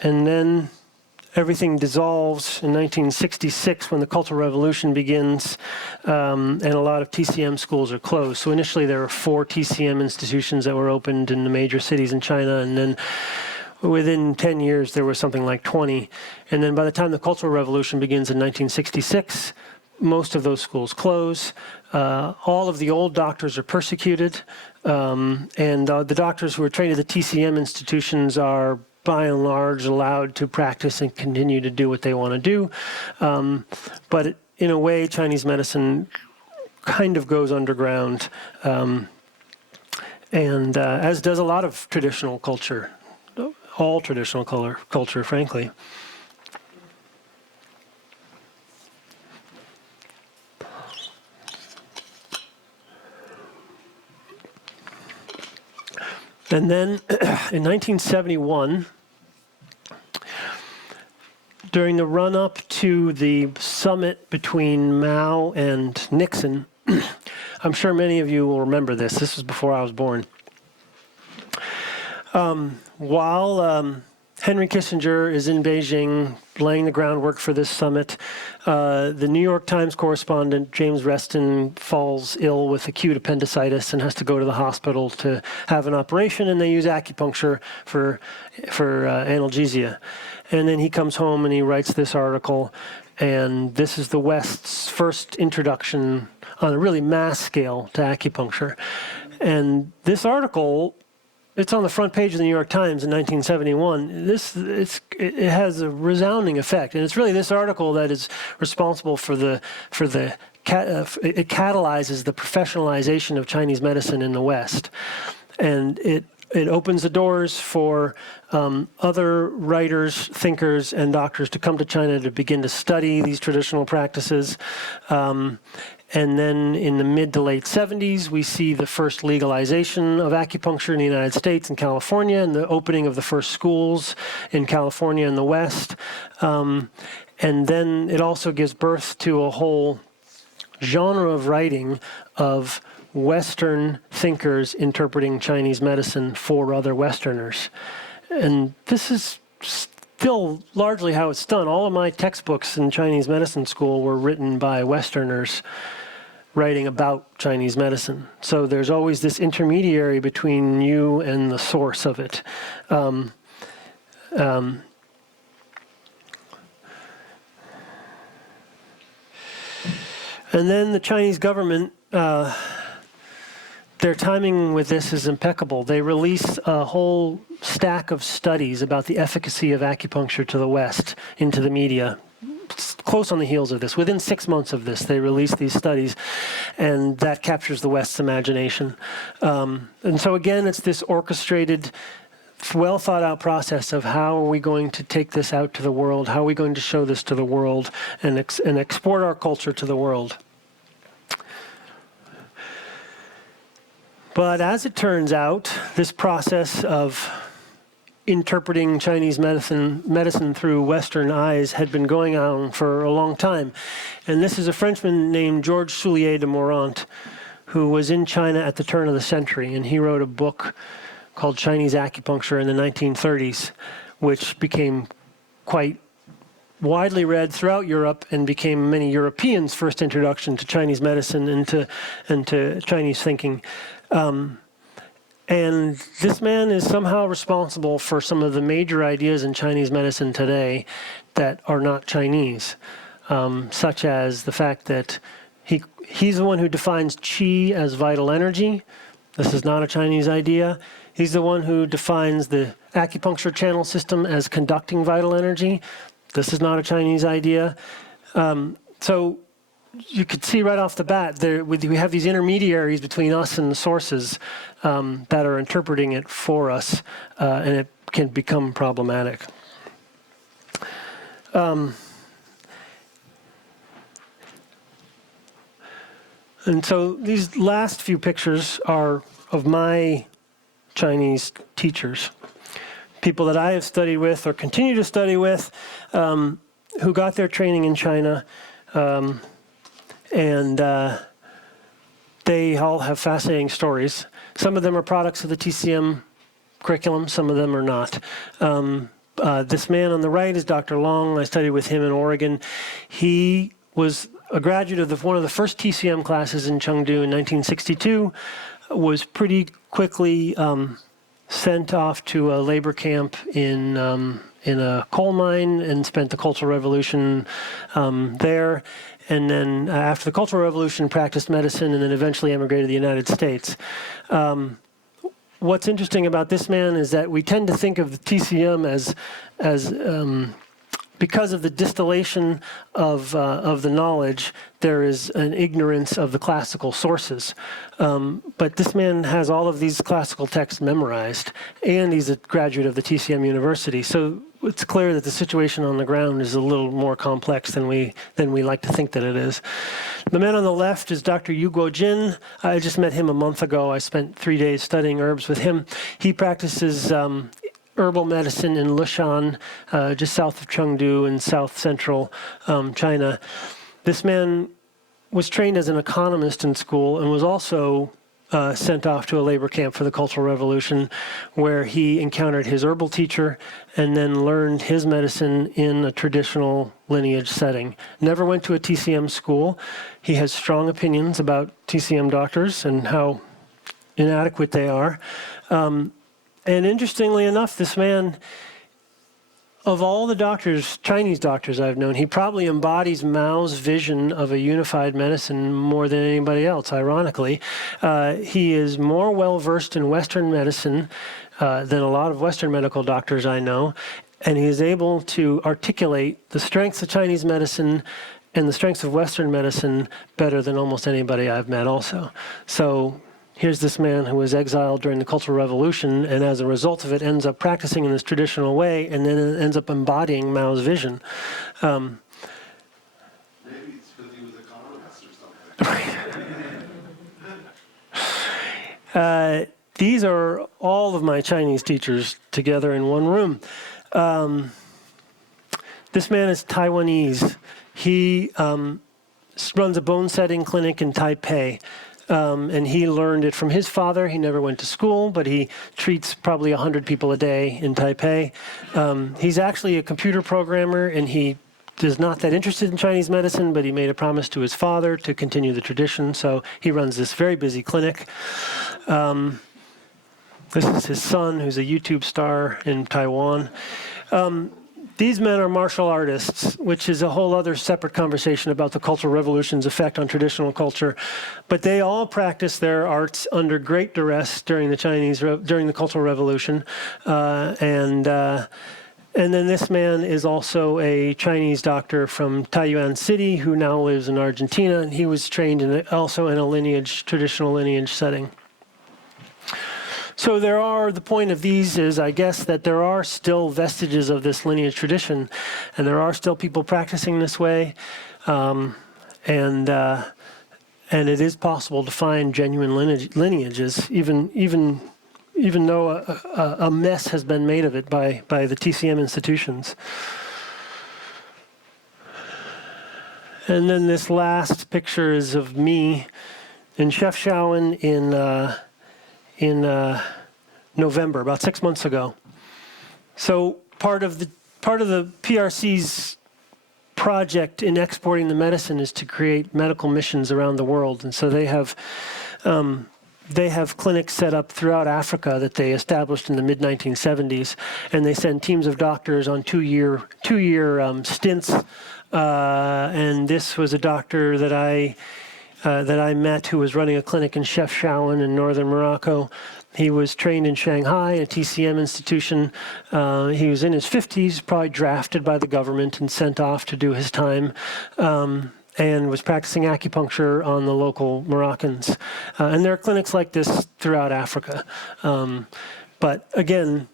then everything dissolves in 1966 when the Cultural Revolution begins, and a lot of TCM schools are closed. So initially there were 4 TCM institutions that were opened in the major cities in China, and then within 10 years, there was something like 20. And then by the time the Cultural Revolution begins in 1966, most of those schools close. All of the old doctors are persecuted. And the doctors who are trained at the TCM institutions are, by and large, allowed to practice and continue to do what they want to do. But in a way, Chinese medicine kind of goes underground, and as does a lot of traditional culture. All traditional culture, frankly. And then in 1971, during the run-up to the summit between Mao and Nixon, I'm sure many of you will remember this. This was before I was born. While Henry Kissinger is in Beijing laying the groundwork for this summit, the New York Times correspondent James Reston falls ill with acute appendicitis and has to go to the hospital to have an operation, and they use acupuncture for analgesia. And then he comes home and he writes this article, and this is the West's first introduction on a really mass scale to acupuncture. And this article, it's on the front page of the New York Times in 1971. It has a resounding effect, and it's really this article that is responsible it catalyzes the professionalization of Chinese medicine in the West, and it opens the doors for other writers, thinkers, and doctors to come to China to begin to study these traditional practices. And then in the mid to late 70s, we see the first legalization of acupuncture in the United States and California, and the opening of the first schools in California and the West. And then it also gives birth to a whole genre of writing of Western thinkers interpreting Chinese medicine for other Westerners. And this is still largely how it's done. All of my textbooks in Chinese medicine school were written by Westerners writing about Chinese medicine. So there's always this intermediary between you and the source of it. And then the Chinese government, their timing with this is impeccable. They released a whole stack of studies about the efficacy of acupuncture to the West into the media. Close on the heels of this. Within 6 months of this, they released these studies, and that captures the West's imagination. And so again, it's this orchestrated, well thought out process of how are we going to take this out to the world, how are we going to show this to the world, and export our culture to the world. But as it turns out, this process of interpreting Chinese medicine through Western eyes had been going on for a long time. And this is a Frenchman named Georges Soulier de Morant, who was in China at the turn of the century, and he wrote a book called Chinese Acupuncture in the 1930s, which became quite widely read throughout Europe and became many Europeans' first introduction to Chinese medicine and to Chinese thinking. And this man is somehow responsible for some of the major ideas in Chinese medicine today that are not Chinese, such as the fact that he's the one who defines qi as vital energy. This is not a Chinese idea. He's the one who defines the acupuncture channel system as conducting vital energy. This is not a Chinese idea. So you could see right off the bat, we have these intermediaries between us and the sources that are interpreting it for us, and it can become problematic. And so these last few pictures are of my Chinese teachers, people that I have studied with or continue to study with, who got their training in China. And they all have fascinating stories. Some of them are products of the TCM curriculum, some of them are not. This man on the right is Dr. Long. I studied with him in Oregon. He was a graduate of one of the first TCM classes in Chengdu in 1962, was pretty quickly sent off to a labor camp in a coal mine and spent the Cultural Revolution there. And then after the Cultural Revolution, practiced medicine and then eventually emigrated to the United States. What's interesting about this man is that we tend to think of the TCM as because of the distillation of the knowledge, there is an ignorance of the classical sources. But this man has all of these classical texts memorized, and he's a graduate of the TCM University. So it's clear that the situation on the ground is a little more complex than we like to think that it is. The man on the left is Dr. Yu Guojin. I just met him a month ago. I spent 3 days studying herbs with him. He practices herbal medicine in Lushan, just south of Chengdu in south central China. This man was trained as an economist in school and was also sent off to a labor camp for the Cultural Revolution, where he encountered his herbal teacher and then learned his medicine in a traditional lineage setting. Never went to a TCM school. He has strong opinions about TCM doctors and how inadequate they are. And interestingly enough, this man, of all the doctors, Chinese doctors I've known, he probably embodies Mao's vision of a unified medicine more than anybody else, ironically. He is more well-versed in Western medicine than a lot of Western medical doctors I know, and he is able to articulate the strengths of Chinese medicine and the strengths of Western medicine better than almost anybody I've met also. So here's this man who was exiled during the Cultural Revolution, and as a result of it ends up practicing in this traditional way, and then ends up embodying Mao's vision. Maybe it's because he was a economist or something. These are all of my Chinese teachers together in one room. This man is Taiwanese. He runs a bone setting clinic in Taipei. And he learned it from his father. He never went to school, but he treats probably 100 people a day in Taipei. He's actually a computer programmer, and he is not that interested in Chinese medicine, but he made a promise to his father to continue the tradition. So he runs this very busy clinic. This is his son, who's a YouTube star in Taiwan. These men are martial artists, which is a whole other separate conversation about the Cultural Revolution's effect on traditional culture. But they all practice their arts under great duress during the Cultural Revolution. And then this man is also a Chinese doctor from Taiyuan City who now lives in Argentina. And he was trained also in a traditional lineage setting. So the point of these is, I guess, that there are still vestiges of this lineage tradition, and there are still people practicing this way, and it is possible to find genuine lineages, even though a mess has been made of it by the TCM institutions. And then this last picture is of me in Chefchaouen in November, about 6 months ago. So part of the PRC's project in exporting the medicine is to create medical missions around the world, and so they have clinics set up throughout Africa that they established in the mid-1970s, and they send teams of doctors on two-year stints. And this was a doctor that I met who was running a clinic in Chefchaouen in northern Morocco. He was trained in Shanghai, a TCM institution. He was in his 50s, probably drafted by the government and sent off to do his time, and was practicing acupuncture on the local Moroccans. And there are clinics like this throughout Africa. But again,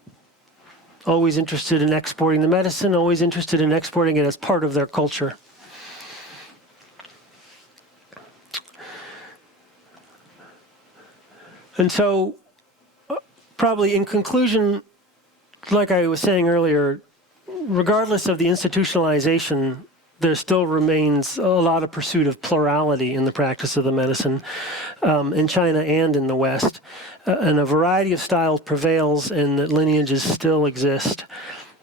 always interested in exporting the medicine, always interested in exporting it as part of their culture. And so, probably in conclusion, like I was saying earlier, regardless of the institutionalization, there still remains a lot of pursuit of plurality in the practice of the medicine in China and in the West. And a variety of styles prevails, and that lineages still exist.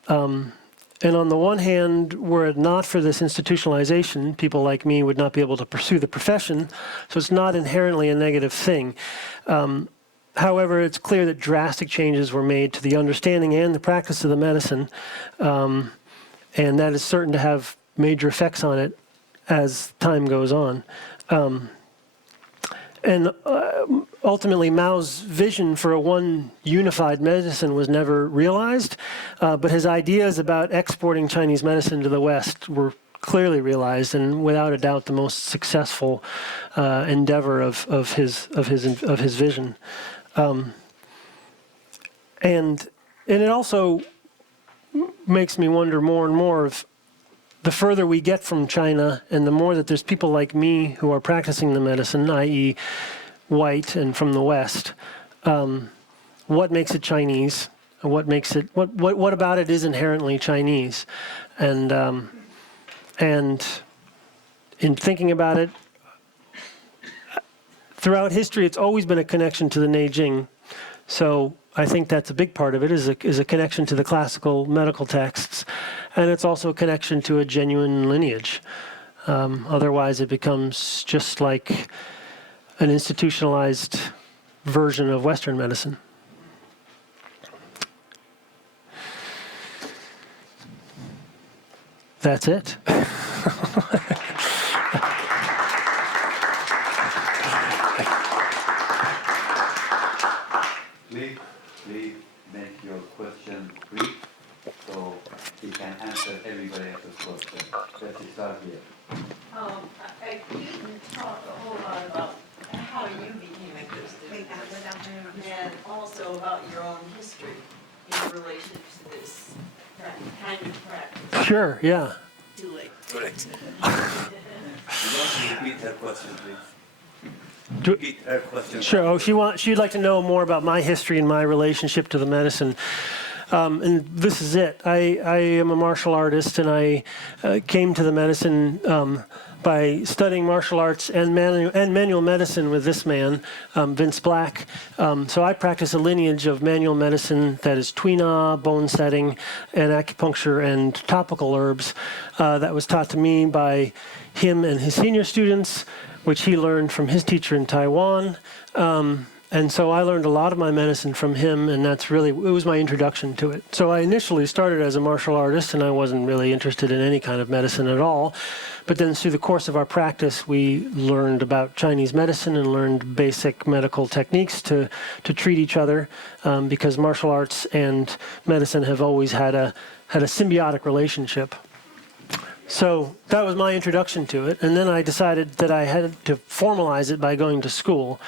And on the one hand, were it not for this institutionalization, people like me would not be able to pursue the profession, so it's not inherently a negative thing. However, it's clear that drastic changes were made to the understanding and the practice of the medicine, and that is certain to have major effects on it as time goes on. And ultimately, Mao's vision for a one unified medicine was never realized, but his ideas about exporting Chinese medicine to the West were clearly realized, and without a doubt, the most successful endeavor of his vision. And it also makes me wonder more and more if the further we get from China and the more that there's people like me who are practicing the medicine, i.e. white and from the West, what makes it Chinese? What about it is inherently Chinese? And in thinking about it, throughout history, it's always been a connection to the Neijing. So I think that's a big part of it, is a connection to the classical medical texts. And it's also a connection to a genuine lineage. Otherwise, it becomes just like an institutionalized version of Western medicine. That's it. Please make your question brief so you can answer everybody else's question. Let's start here. I didn't talk a whole lot about how you became interested and also about your own history in relation to this kind of practice. Sure, yeah. Too late. Correct. You want to repeat that question, please? repeat her question? Sure. Oh, she'd like to know more about my history and my relationship to the medicine. And this is it. I am a martial artist, and I came to the medicine by studying martial arts and manual medicine with this man, Vince Black. So I practice a lineage of manual medicine that is Tuina, bone setting, and acupuncture and topical herbs that was taught to me by him and his senior students, which he learned from his teacher in Taiwan. And so I learned a lot of my medicine from him, and it was my introduction to it. So I initially started as a martial artist, and I wasn't really interested in any kind of medicine at all. But then through the course of our practice, we learned about Chinese medicine and learned basic medical techniques to treat each other, because martial arts and medicine have always had a symbiotic relationship. So that was my introduction to it, and then I decided that I had to formalize it by going to school.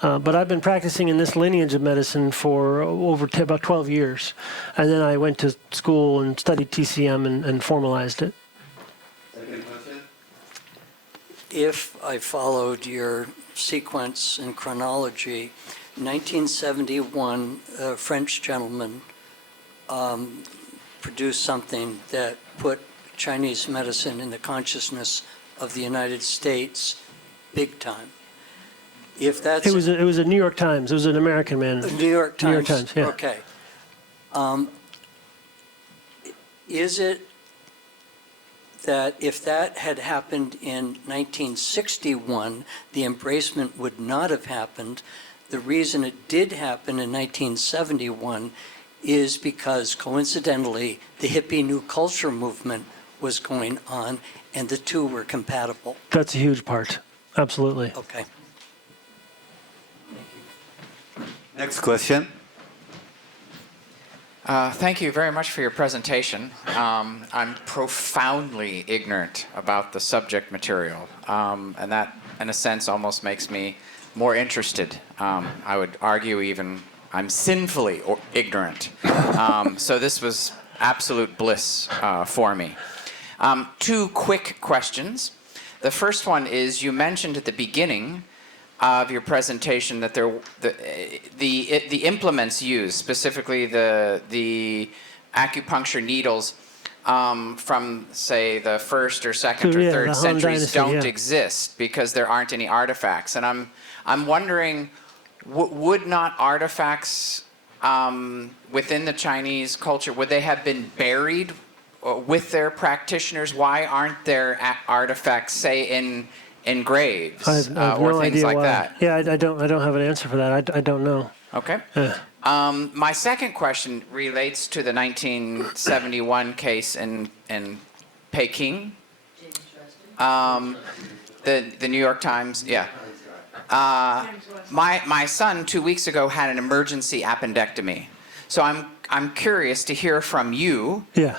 But I've been practicing in this lineage of medicine for about 12 years. And then I went to school and studied TCM and formalized it. Second question? If I followed your sequence and chronology, 1971, a French gentleman produced something that put Chinese medicine in the consciousness of the United States big time. If that's It was a New York Times. It was an American man. New York Times. New York Times, yeah. Okay. Is it that if that had happened in 1961, the embracement would not have happened? The reason it did happen in 1971 is because, coincidentally, the hippie new culture movement was going on, and the two were compatible. That's a huge part. Absolutely. Okay. Next question. Thank you very much for your presentation. I'm profoundly ignorant about the subject material, and that, in a sense, almost makes me more interested. I would argue even I'm sinfully ignorant. So this was absolute bliss for me. Two quick questions. The first one is, you mentioned at the beginning of your presentation that the implements used, specifically the acupuncture needles from, say, the first or second or third centuries don't exist because there aren't any artifacts. And I'm wondering, would not artifacts within the Chinese culture, would they have been buried with their practitioners? Why aren't there artifacts, say, in graves I have or no things idea like why. that? Yeah, I don't have an answer for that. I don't know. Okay. My second question relates to the 1971 case in Peking. The New York Times, yeah. My son 2 weeks ago had an emergency appendectomy. So I'm curious to hear from you. Yeah.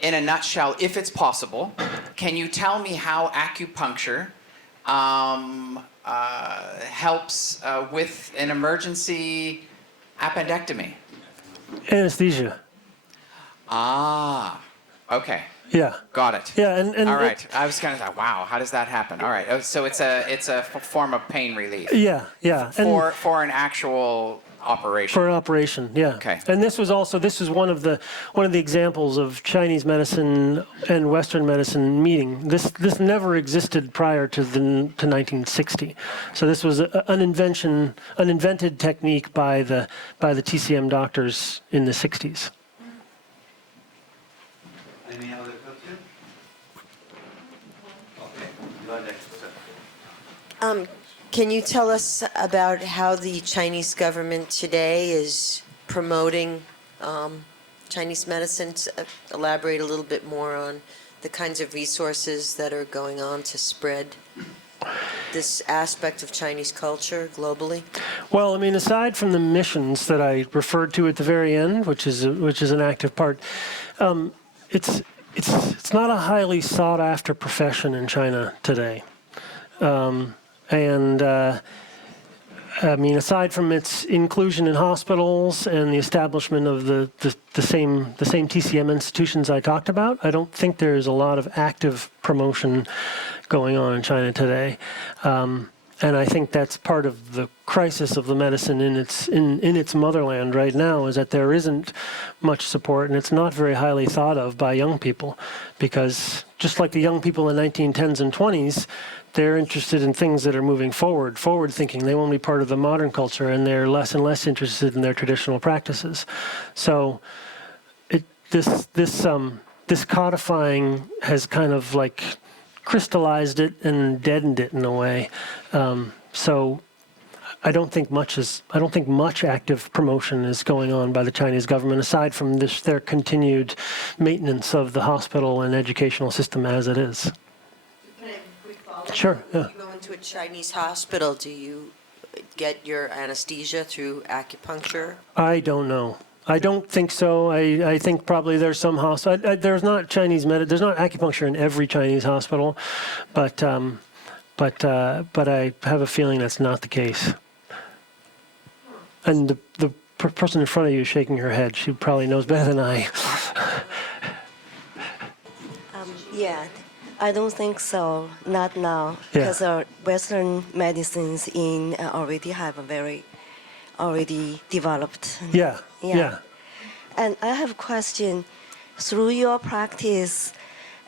In a nutshell, if it's possible, can you tell me how acupuncture helps with an emergency appendectomy? Anesthesia. Ah, okay. Yeah. Got it. Yeah, and all right. I was kind of like, wow, how does that happen? All right. So it's a form of pain relief. Yeah. For an actual operation. For an operation, yeah. Okay. And this was one of the examples of Chinese medicine and Western medicine meeting. This never existed prior to 1960. So this was an invented technique by the TCM doctors in the 60s. Any other question? Okay, you are next. Can you tell us about how the Chinese government today is promoting Chinese medicine? Elaborate a little bit more on the kinds of resources that are going on to spread this aspect of Chinese culture globally? Well, I mean, aside from the missions that I referred to at the very end, which is an active part, it's not a highly sought after profession in China today. I mean, aside from its inclusion in hospitals and the establishment of the same TCM institutions I talked about, I don't think there's a lot of active promotion going on in China today. And I think that's part of the crisis of the medicine in its motherland right now, is that there isn't much support, and it's not very highly thought of by young people, because just like the young people in 1910s and 20s, they're interested in things that are moving forward thinking. They won't be part of the modern culture, and they're less and less interested in their traditional practices. So this codifying has kind of like crystallized it and deadened it in a way. So I don't think much active promotion is going on by the Chinese government, aside from their continued maintenance of the hospital and educational system as it is. Can I have a quick follow-up? Sure, yeah. When you go into a Chinese hospital, do you get your anesthesia through acupuncture? I don't know. I don't think so. I think probably there's some hospital. There's not there's not acupuncture in every Chinese hospital, but I have a feeling that's not the case. And the person in front of you is shaking her head. She probably knows better than I. Yeah, I don't think so. Not now, Yeah. because Western medicines already have already developed. Yeah. Yeah. Yeah. And I have a question. Through your practice,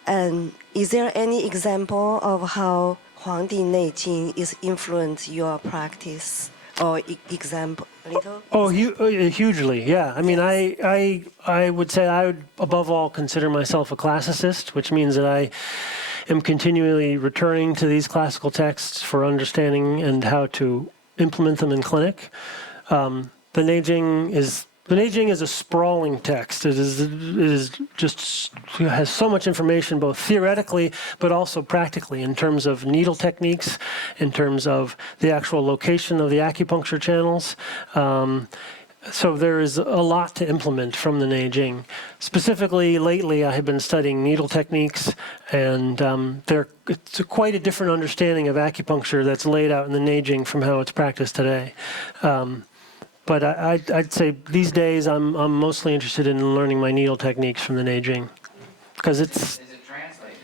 is there any example of how Huangdi Neijing is influenced your practice, or example little? Oh, hugely, yeah. I mean, I would say I would, above all, consider myself a classicist, which means that I am continually returning to these classical texts for understanding and how to implement them in clinic. The Neijing is a sprawling text. It has so much information, both theoretically but also practically, in terms of needle techniques, in terms of the actual location of the acupuncture channels. So there is a lot to implement from the Neijing. Specifically, lately, I have been studying needle techniques, and it's quite a different understanding of acupuncture that's laid out in the Neijing from how it's practiced today. But I'd say these days I'm mostly interested in learning my needle techniques from the Neijing, because Is it translated,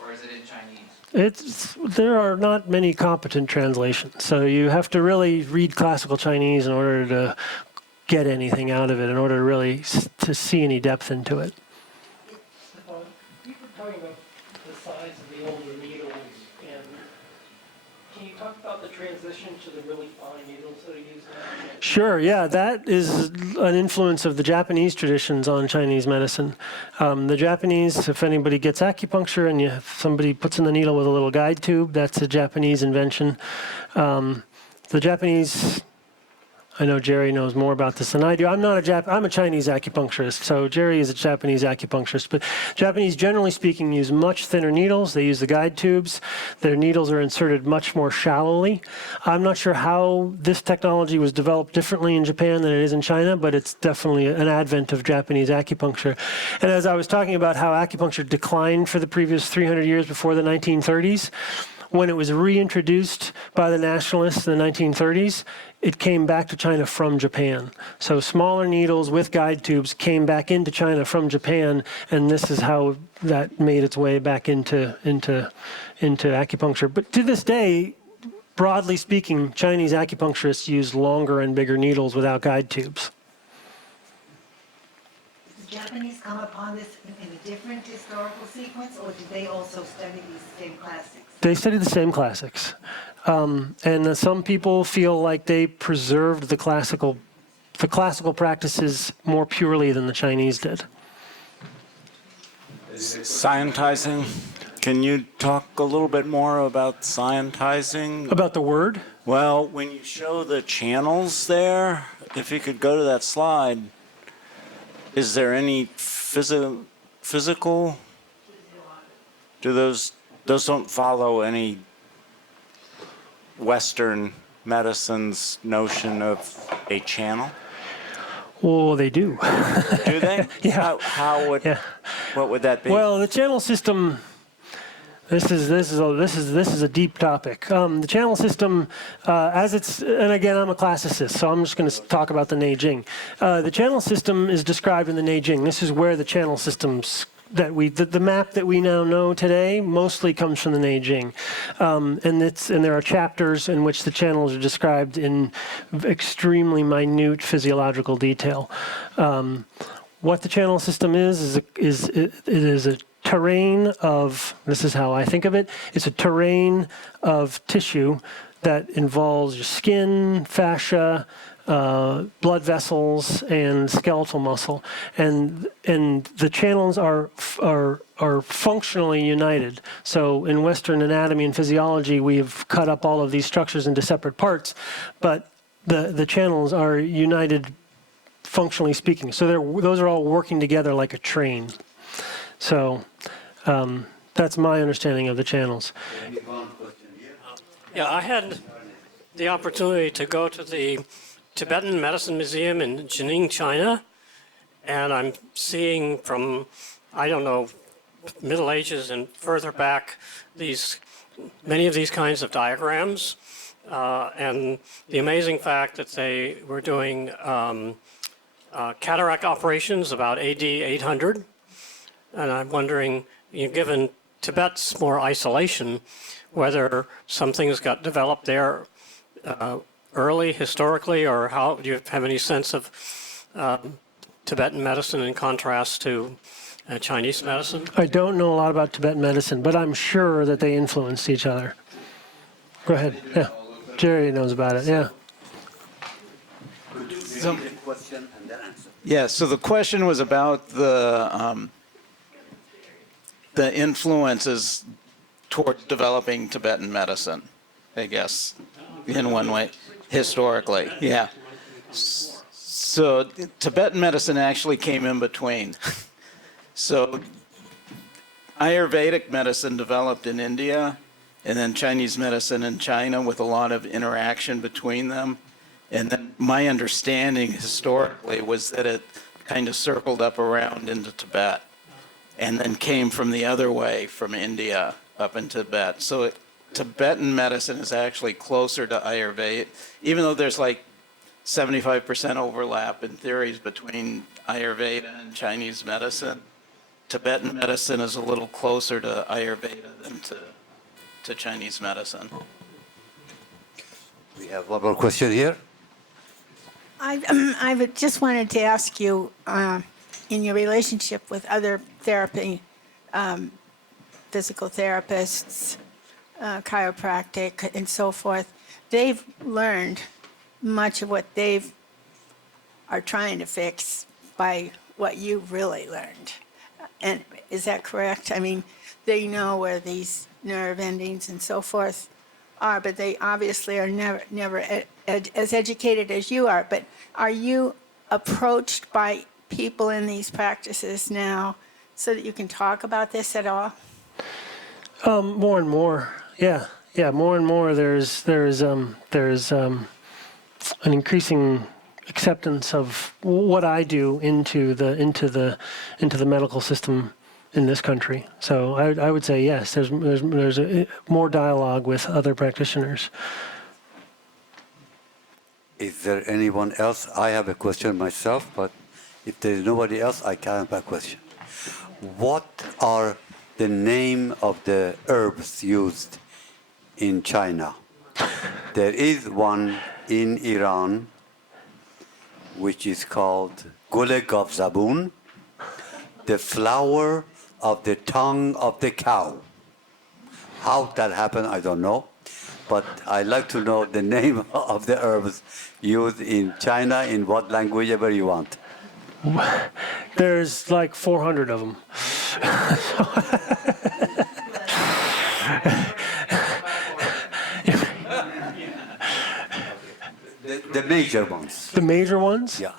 or is it in Chinese? There are not many competent translations, so you have to really read classical Chinese in order to get anything out of it, in order to really to see any depth into it. Stefan, you were talking about the size of the older needles, and can you talk about the transition to the really fine needles that are used now? Sure, yeah, that is an influence of the Japanese traditions on Chinese medicine. The Japanese, if anybody gets acupuncture and somebody puts in the needle with a little guide tube, that's a Japanese invention. The Japanese, I know Jerry knows more about this than I do. I'm a Chinese acupuncturist, so Jerry is a Japanese acupuncturist. But Japanese, generally speaking, use much thinner needles. They use the guide tubes. Their needles are inserted much more shallowly. I'm not sure how this technology was developed differently in Japan than it is in China, but it's definitely an advent of Japanese acupuncture. And as I was talking about how acupuncture declined for the previous 300 years before the 1930s, when it was reintroduced by the nationalists in the 1930s, it came back to China from Japan. So smaller needles with guide tubes came back into China from Japan, and this is how that made its way back into acupuncture. But to this day, broadly speaking, Chinese acupuncturists use longer and bigger needles without guide tubes. Did the Japanese come upon this in a different historical sequence, or did they also study these same classics? They studied the same classics. And some people feel like they preserved the classical practices more purely than the Chinese did. Scientizing. Can you talk a little bit more about scientizing? About the word? Well, when you show the channels there, if you could go to that slide, is there any physical? Do those don't follow any Western medicine's notion of a channel? Well, they do. Do they? Yeah. What would that be? Well, the channel system. This is a deep topic. The channel system, as it's, and again, I'm a classicist, so I'm just going to talk about the Neijing. The channel system is described in the Neijing. This is where the channel systems the map that we now know today mostly comes from the Neijing, and there are chapters in which the channels are described in extremely minute physiological detail. What the channel system is it is a terrain of, this is how I think of it, it's a terrain of tissue that involves your skin, fascia, blood vessels, and skeletal muscle, and the channels are functionally united. So in Western anatomy and physiology, we've cut up all of these structures into separate parts, but the channels are united, functionally speaking. So those are all working together like a train. So that's my understanding of the channels. Yeah, I had the opportunity to go to the Tibetan Medicine Museum in Jining, China, and I'm seeing from, I don't know, Middle Ages and further back, many of these kinds of diagrams, and the amazing fact that they were doing cataract operations about AD 800, and I'm wondering, given Tibet's more isolation, whether some things got developed there early, historically, or how do you have any sense of Tibetan medicine in contrast to Chinese medicine? I don't know a lot about Tibetan medicine, but I'm sure that they influenced each other. Go ahead. Yeah. Jerry knows about it. Yeah. Could you repeat the question and then answer? Yeah, so the question was about the influences towards developing Tibetan medicine, I guess, in one way, historically. Yeah. So Tibetan medicine actually came in between. So Ayurvedic medicine developed in India, and then Chinese medicine in China with a lot of interaction between them. And then my understanding historically was that it kind of circled up around into Tibet and then came from the other way from India up in Tibet. So Tibetan medicine is actually closer to Ayurveda, even though there's like 75% overlap in theories between Ayurveda and Chinese medicine. Tibetan medicine is a little closer to Ayurveda than to Chinese medicine. We have one more question here. I just wanted to ask you, in your relationship with other therapy, physical therapists, chiropractic, and so forth, they've learned much of what they are trying to fix by what you really learned. And is that correct? I mean, they know where these nerve endings and so forth are, but they obviously are never as educated as you are. But are you approached by people in these practices now so that you can talk about this at all? More and more, yeah, more and more. There's an increasing acceptance of what I do into the medical system in this country. So I would say yes. There's more dialogue with other practitioners. Is there anyone else? I have a question myself, but if there is nobody else, I can have a question. What are the name of the herbs used in China? There is one in Iran, which is called Gule Gab Zabun, the flower of the tongue of the cow. How that happened, I don't know. But I'd like to know the name of the herbs used in China in what language ever you want. There's like 400 of them. The major ones. The major ones? Yeah.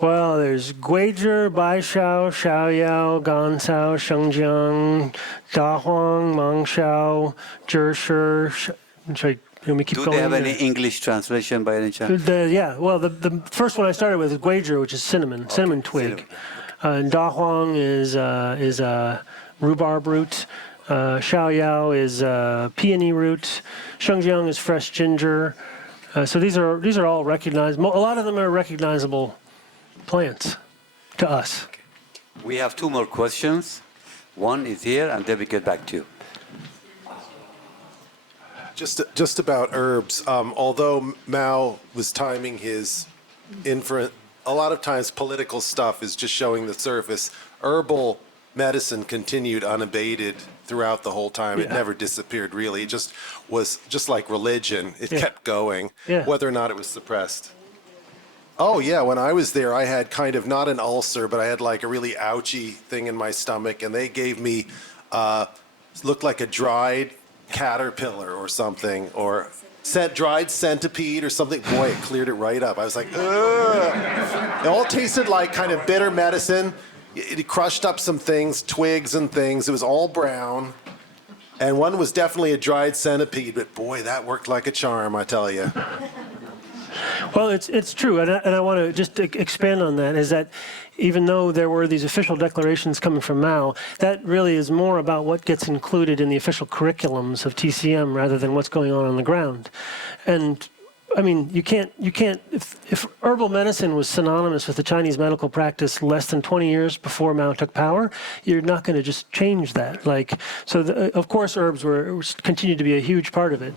Well, there's Guizhi, Baishao, Xiaoyao, Gansao, Shengjiang, Dahuang, Mangshao, Zhishi. Should we keep Do going? they have any English translation by any chance? Yeah, well, the first one I started with is Guizhi, which is cinnamon twig. And Dahuang is rhubarb root. Xiaoyao is peony root. Shengjiang is fresh ginger. So these are all recognized. A lot of them are recognizable plants to us. We have two more questions. One is here, and then we get back to you. Just about herbs. Although Mao was timing his inference, a lot of times political stuff is just showing the surface. Herbal medicine continued unabated throughout the whole time. It never disappeared, really. It just was just like religion. It kept going, whether or not it was suppressed. Oh, yeah. When I was there, I had kind of not an ulcer, but I had like a really ouchy thing in my stomach, and they gave me, looked like a dried caterpillar or something, or dried centipede or something. Boy, it cleared it right up. I was like, ugh. It all tasted like kind of bitter medicine. It crushed up some things, twigs and things. It was all brown. And one was definitely a dried centipede, but boy, that worked like a charm, I tell you. Well, it's true, and I want to just expand on that, is that even though there were these official declarations coming from Mao, that really is more about what gets included in the official curriculums of TCM rather than what's going on the ground. And I mean, you can't, if herbal medicine was synonymous with the Chinese medical practice less than 20 years before Mao took power, you're not going to just change that. Of course, herbs continued to be a huge part of it,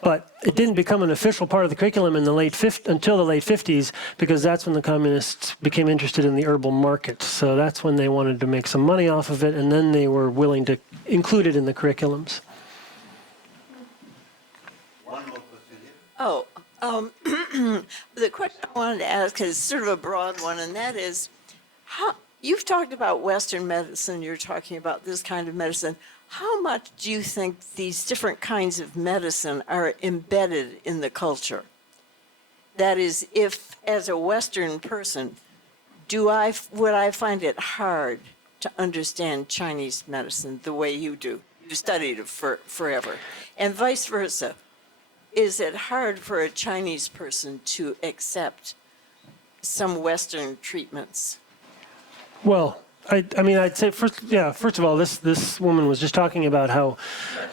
but it didn't become an official part of the curriculum in until the late 50s, because that's when the communists became interested in the herbal market. So that's when they wanted to make some money off of it, and then they were willing to include it in the curriculums. Oh, the question I wanted to ask is sort of a broad one, and that is, you've talked about Western medicine, you're talking about this kind of medicine. How much do you think these different kinds of medicine are embedded in the culture? That is, if as a Western person, would I find it hard to understand Chinese medicine the way you do? You studied it forever. And vice versa. Is it hard for a Chinese person to accept some Western treatments? Well, I mean, I'd say first of all, this woman was just talking about how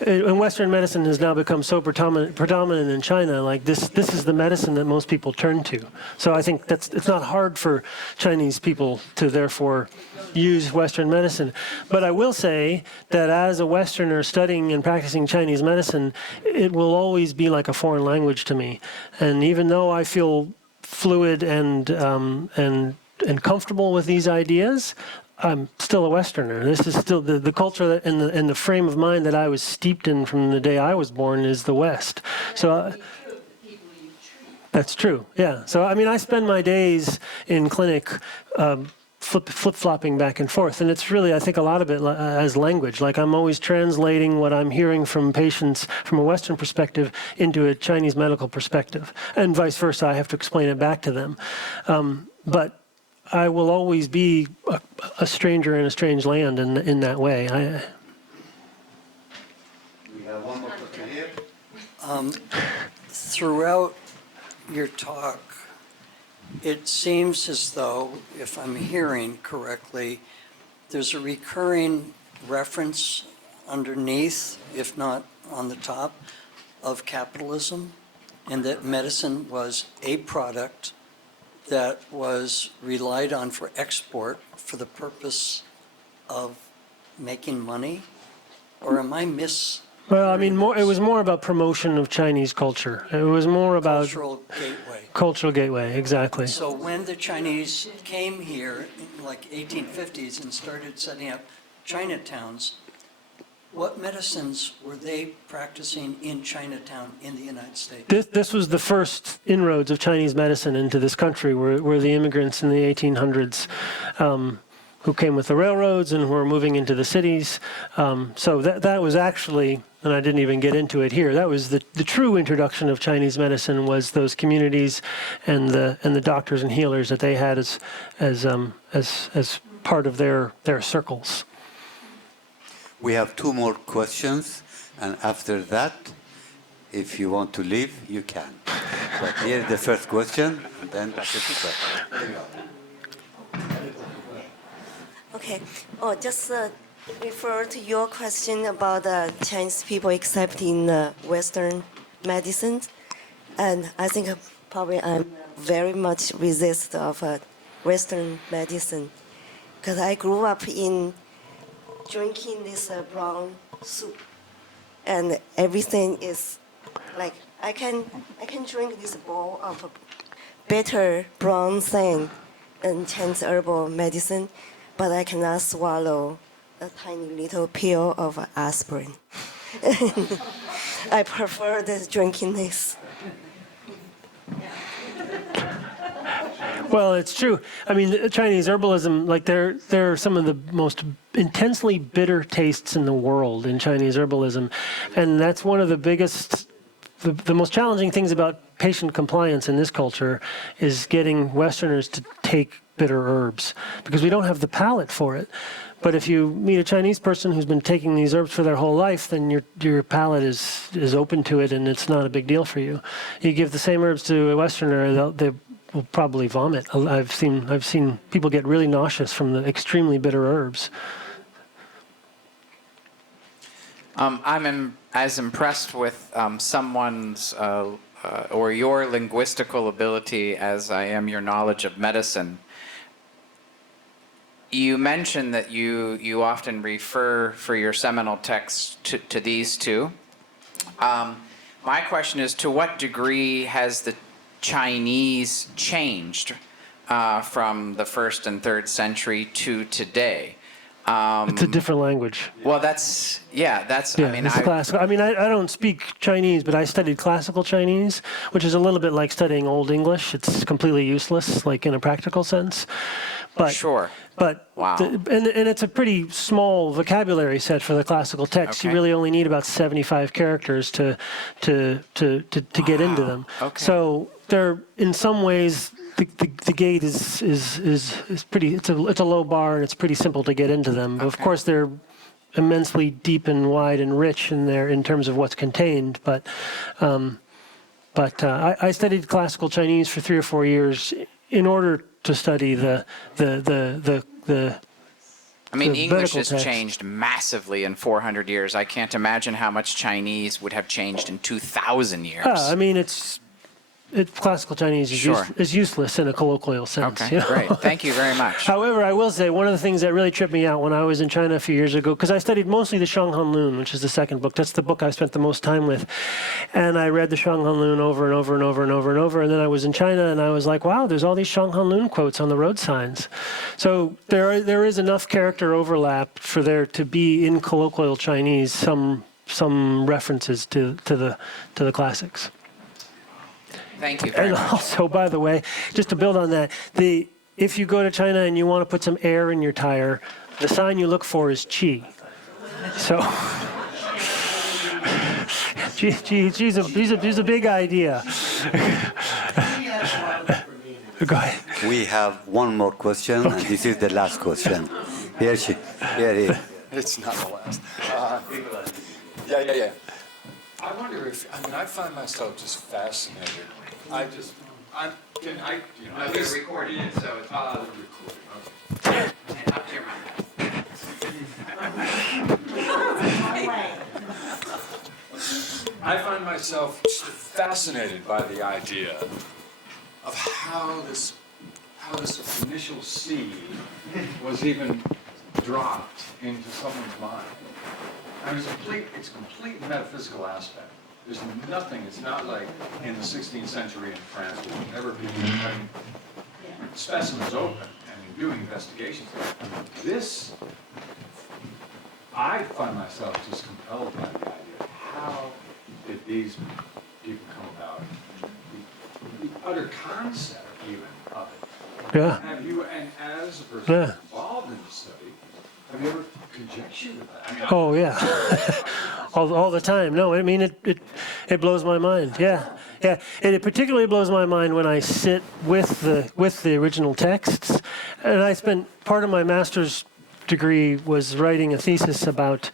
Western medicine has now become so predominant in China. Like this is the medicine that most people turn to. So I think it's not hard for Chinese people to therefore use Western medicine. But I will say that as a Westerner studying and practicing Chinese medicine, it will always be like a foreign language to me. And even though I feel fluid and comfortable with these ideas, I'm still a Westerner. This is still the culture and the frame of mind that I was steeped in from the day I was born is the West. So that's true. Yeah. So I mean, I spend my days in clinic flip-flopping back and forth, and it's really, I think, a lot of it as language. Like I'm always translating what I'm hearing from patients from a Western perspective into a Chinese medical perspective, and vice versa. I have to explain it back to them. But I will always be a stranger in a strange land in that way. We have one more question here. Throughout your talk, it seems as though, if I'm hearing correctly, there's a recurring reference underneath, if not on the top, of capitalism, and that medicine was a product that was relied on for export for the purpose of making money? Or am I Well, I mean, it was more about promotion of Chinese culture. It was more about cultural gateway, exactly. So when the Chinese came here in like 1850s and started setting up Chinatowns, what medicines were they practicing in Chinatown in the United States? This was the first inroads of Chinese medicine into this country, were the immigrants in the 1800s who came with the railroads and who were moving into the cities. So that was actually, and I didn't even get into it here, that was the true introduction of Chinese medicine, was those communities and the doctors and healers that they had as part of their circles. We have two more questions, and after that, if you want to leave, you can. But here's the first question, and then back to the question. Okay. Just refer to your question about Chinese people accepting Western medicine, and I think probably I'm very much resist of Western medicine. because I grew up in drinking this brown soup, and everything is like I can drink this bowl of bitter brown thing, intense herbal medicine, but I cannot swallow a tiny little pill of aspirin. I prefer this drinking this. Well, it's true. I mean, Chinese herbalism, like there are some of the most intensely bitter tastes in the world in Chinese herbalism, and that's one of the biggest, the most challenging things about patient compliance in this culture is getting Westerners to take bitter herbs because we don't have the palate for it. But if you meet a Chinese person who's been taking these herbs for their whole life, then your palate is open to it, and it's not a big deal for you. You give the same herbs to a Westerner, they will probably vomit. I've seen people get really nauseous from the extremely bitter herbs. I'm as impressed with someone's or your linguistical ability as I am your knowledge of medicine. You mentioned that you often refer for your seminal texts to these two. My question is, to what degree has the Chinese changed from the 1st and 3rd century to today? It's a different language. Well, that's. Yeah, it's classical. I mean, I don't speak Chinese, but I studied classical Chinese, which is a little bit like studying Old English. It's completely useless, like in a practical sense. But sure. But wow. And it's a pretty small vocabulary set for the classical text. Okay. You really only need about 75 characters to get into them. Okay. So they're in some ways the gate is pretty. It's a low bar and it's pretty simple to get into them. But of course they're immensely deep and wide and rich in terms of what's contained. But I studied classical Chinese for 3 or 4 years in order to study the I mean, English has text. changed massively in 400 years. I can't imagine how much Chinese would have changed in 2,000 years. I mean, classical Chinese is useless in a colloquial sense. Okay, great. Thank you very much. However, I will say one of the things that really tripped me out when I was in China a few years ago, because I studied mostly the Shanghanlun, which is the second book. That's the book I spent the most time with. And I read the Shanghanlun over and over and over and over and over. And then I was in China and I was like, wow, there's all these Shanghanlun quotes on the road signs. So there is enough character overlap for there to be in colloquial Chinese some references to the classics. Thank you very much. And also, by the way, just to build on that, if you go to China and you want to put some air in your tire, the sign you look for is qi. So, qi is a big idea. Go ahead. We have one more question, and this is the last question. Here he is. It's not the last. Yeah. I wonder if, I find myself just fascinated. They're recording it, so it's recording. Okay. Up to your I find myself just fascinated by the idea of how this initial seed was even dropped into someone's mind. I mean, it's a complete metaphysical aspect. There's nothing, it's not like in the 16th century in France where whenever people were cutting specimens open and doing investigations. This, I find myself just compelled by the idea of how did these people come about? The utter concept even of it. Yeah. Have you, and as a person involved in the study, have you ever conjectured that? Oh yeah, all the time. No, I mean it blows my mind. Yeah, and it particularly blows my mind when I sit with the original texts, and I spent part of my master's degree was writing a thesis about.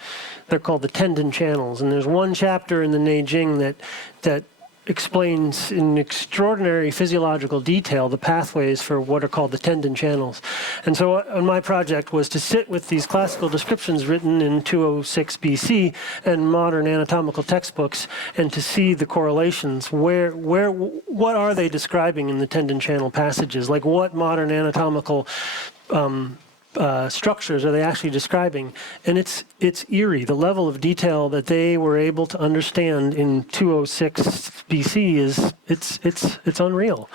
They're called the tendon channels, and there's one chapter in the Neijing that explains in extraordinary physiological detail the pathways for what are called the tendon channels. And so my project was to sit with these classical descriptions written in 206 BC and modern anatomical textbooks and to see the correlations. What are they describing in the tendon channel passages? Like what modern anatomical structures are they actually describing? And it's eerie. The level of detail that they were able to understand in 206 BC is it's unreal.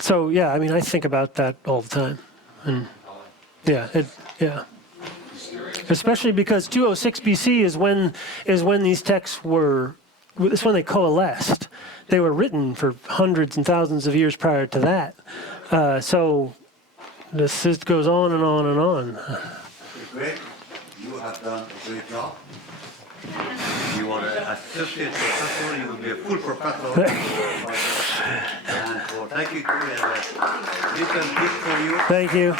So yeah, I mean, I think about that all the time, and yeah. Especially because 206 BC is when these texts were. It's when they coalesced. They were written for hundreds and thousands of years prior to that. So this goes on and on and on. Great. You have done a great job. You are an associate professor. You will be a full professor. And thank you, and little gift for you. Thank you.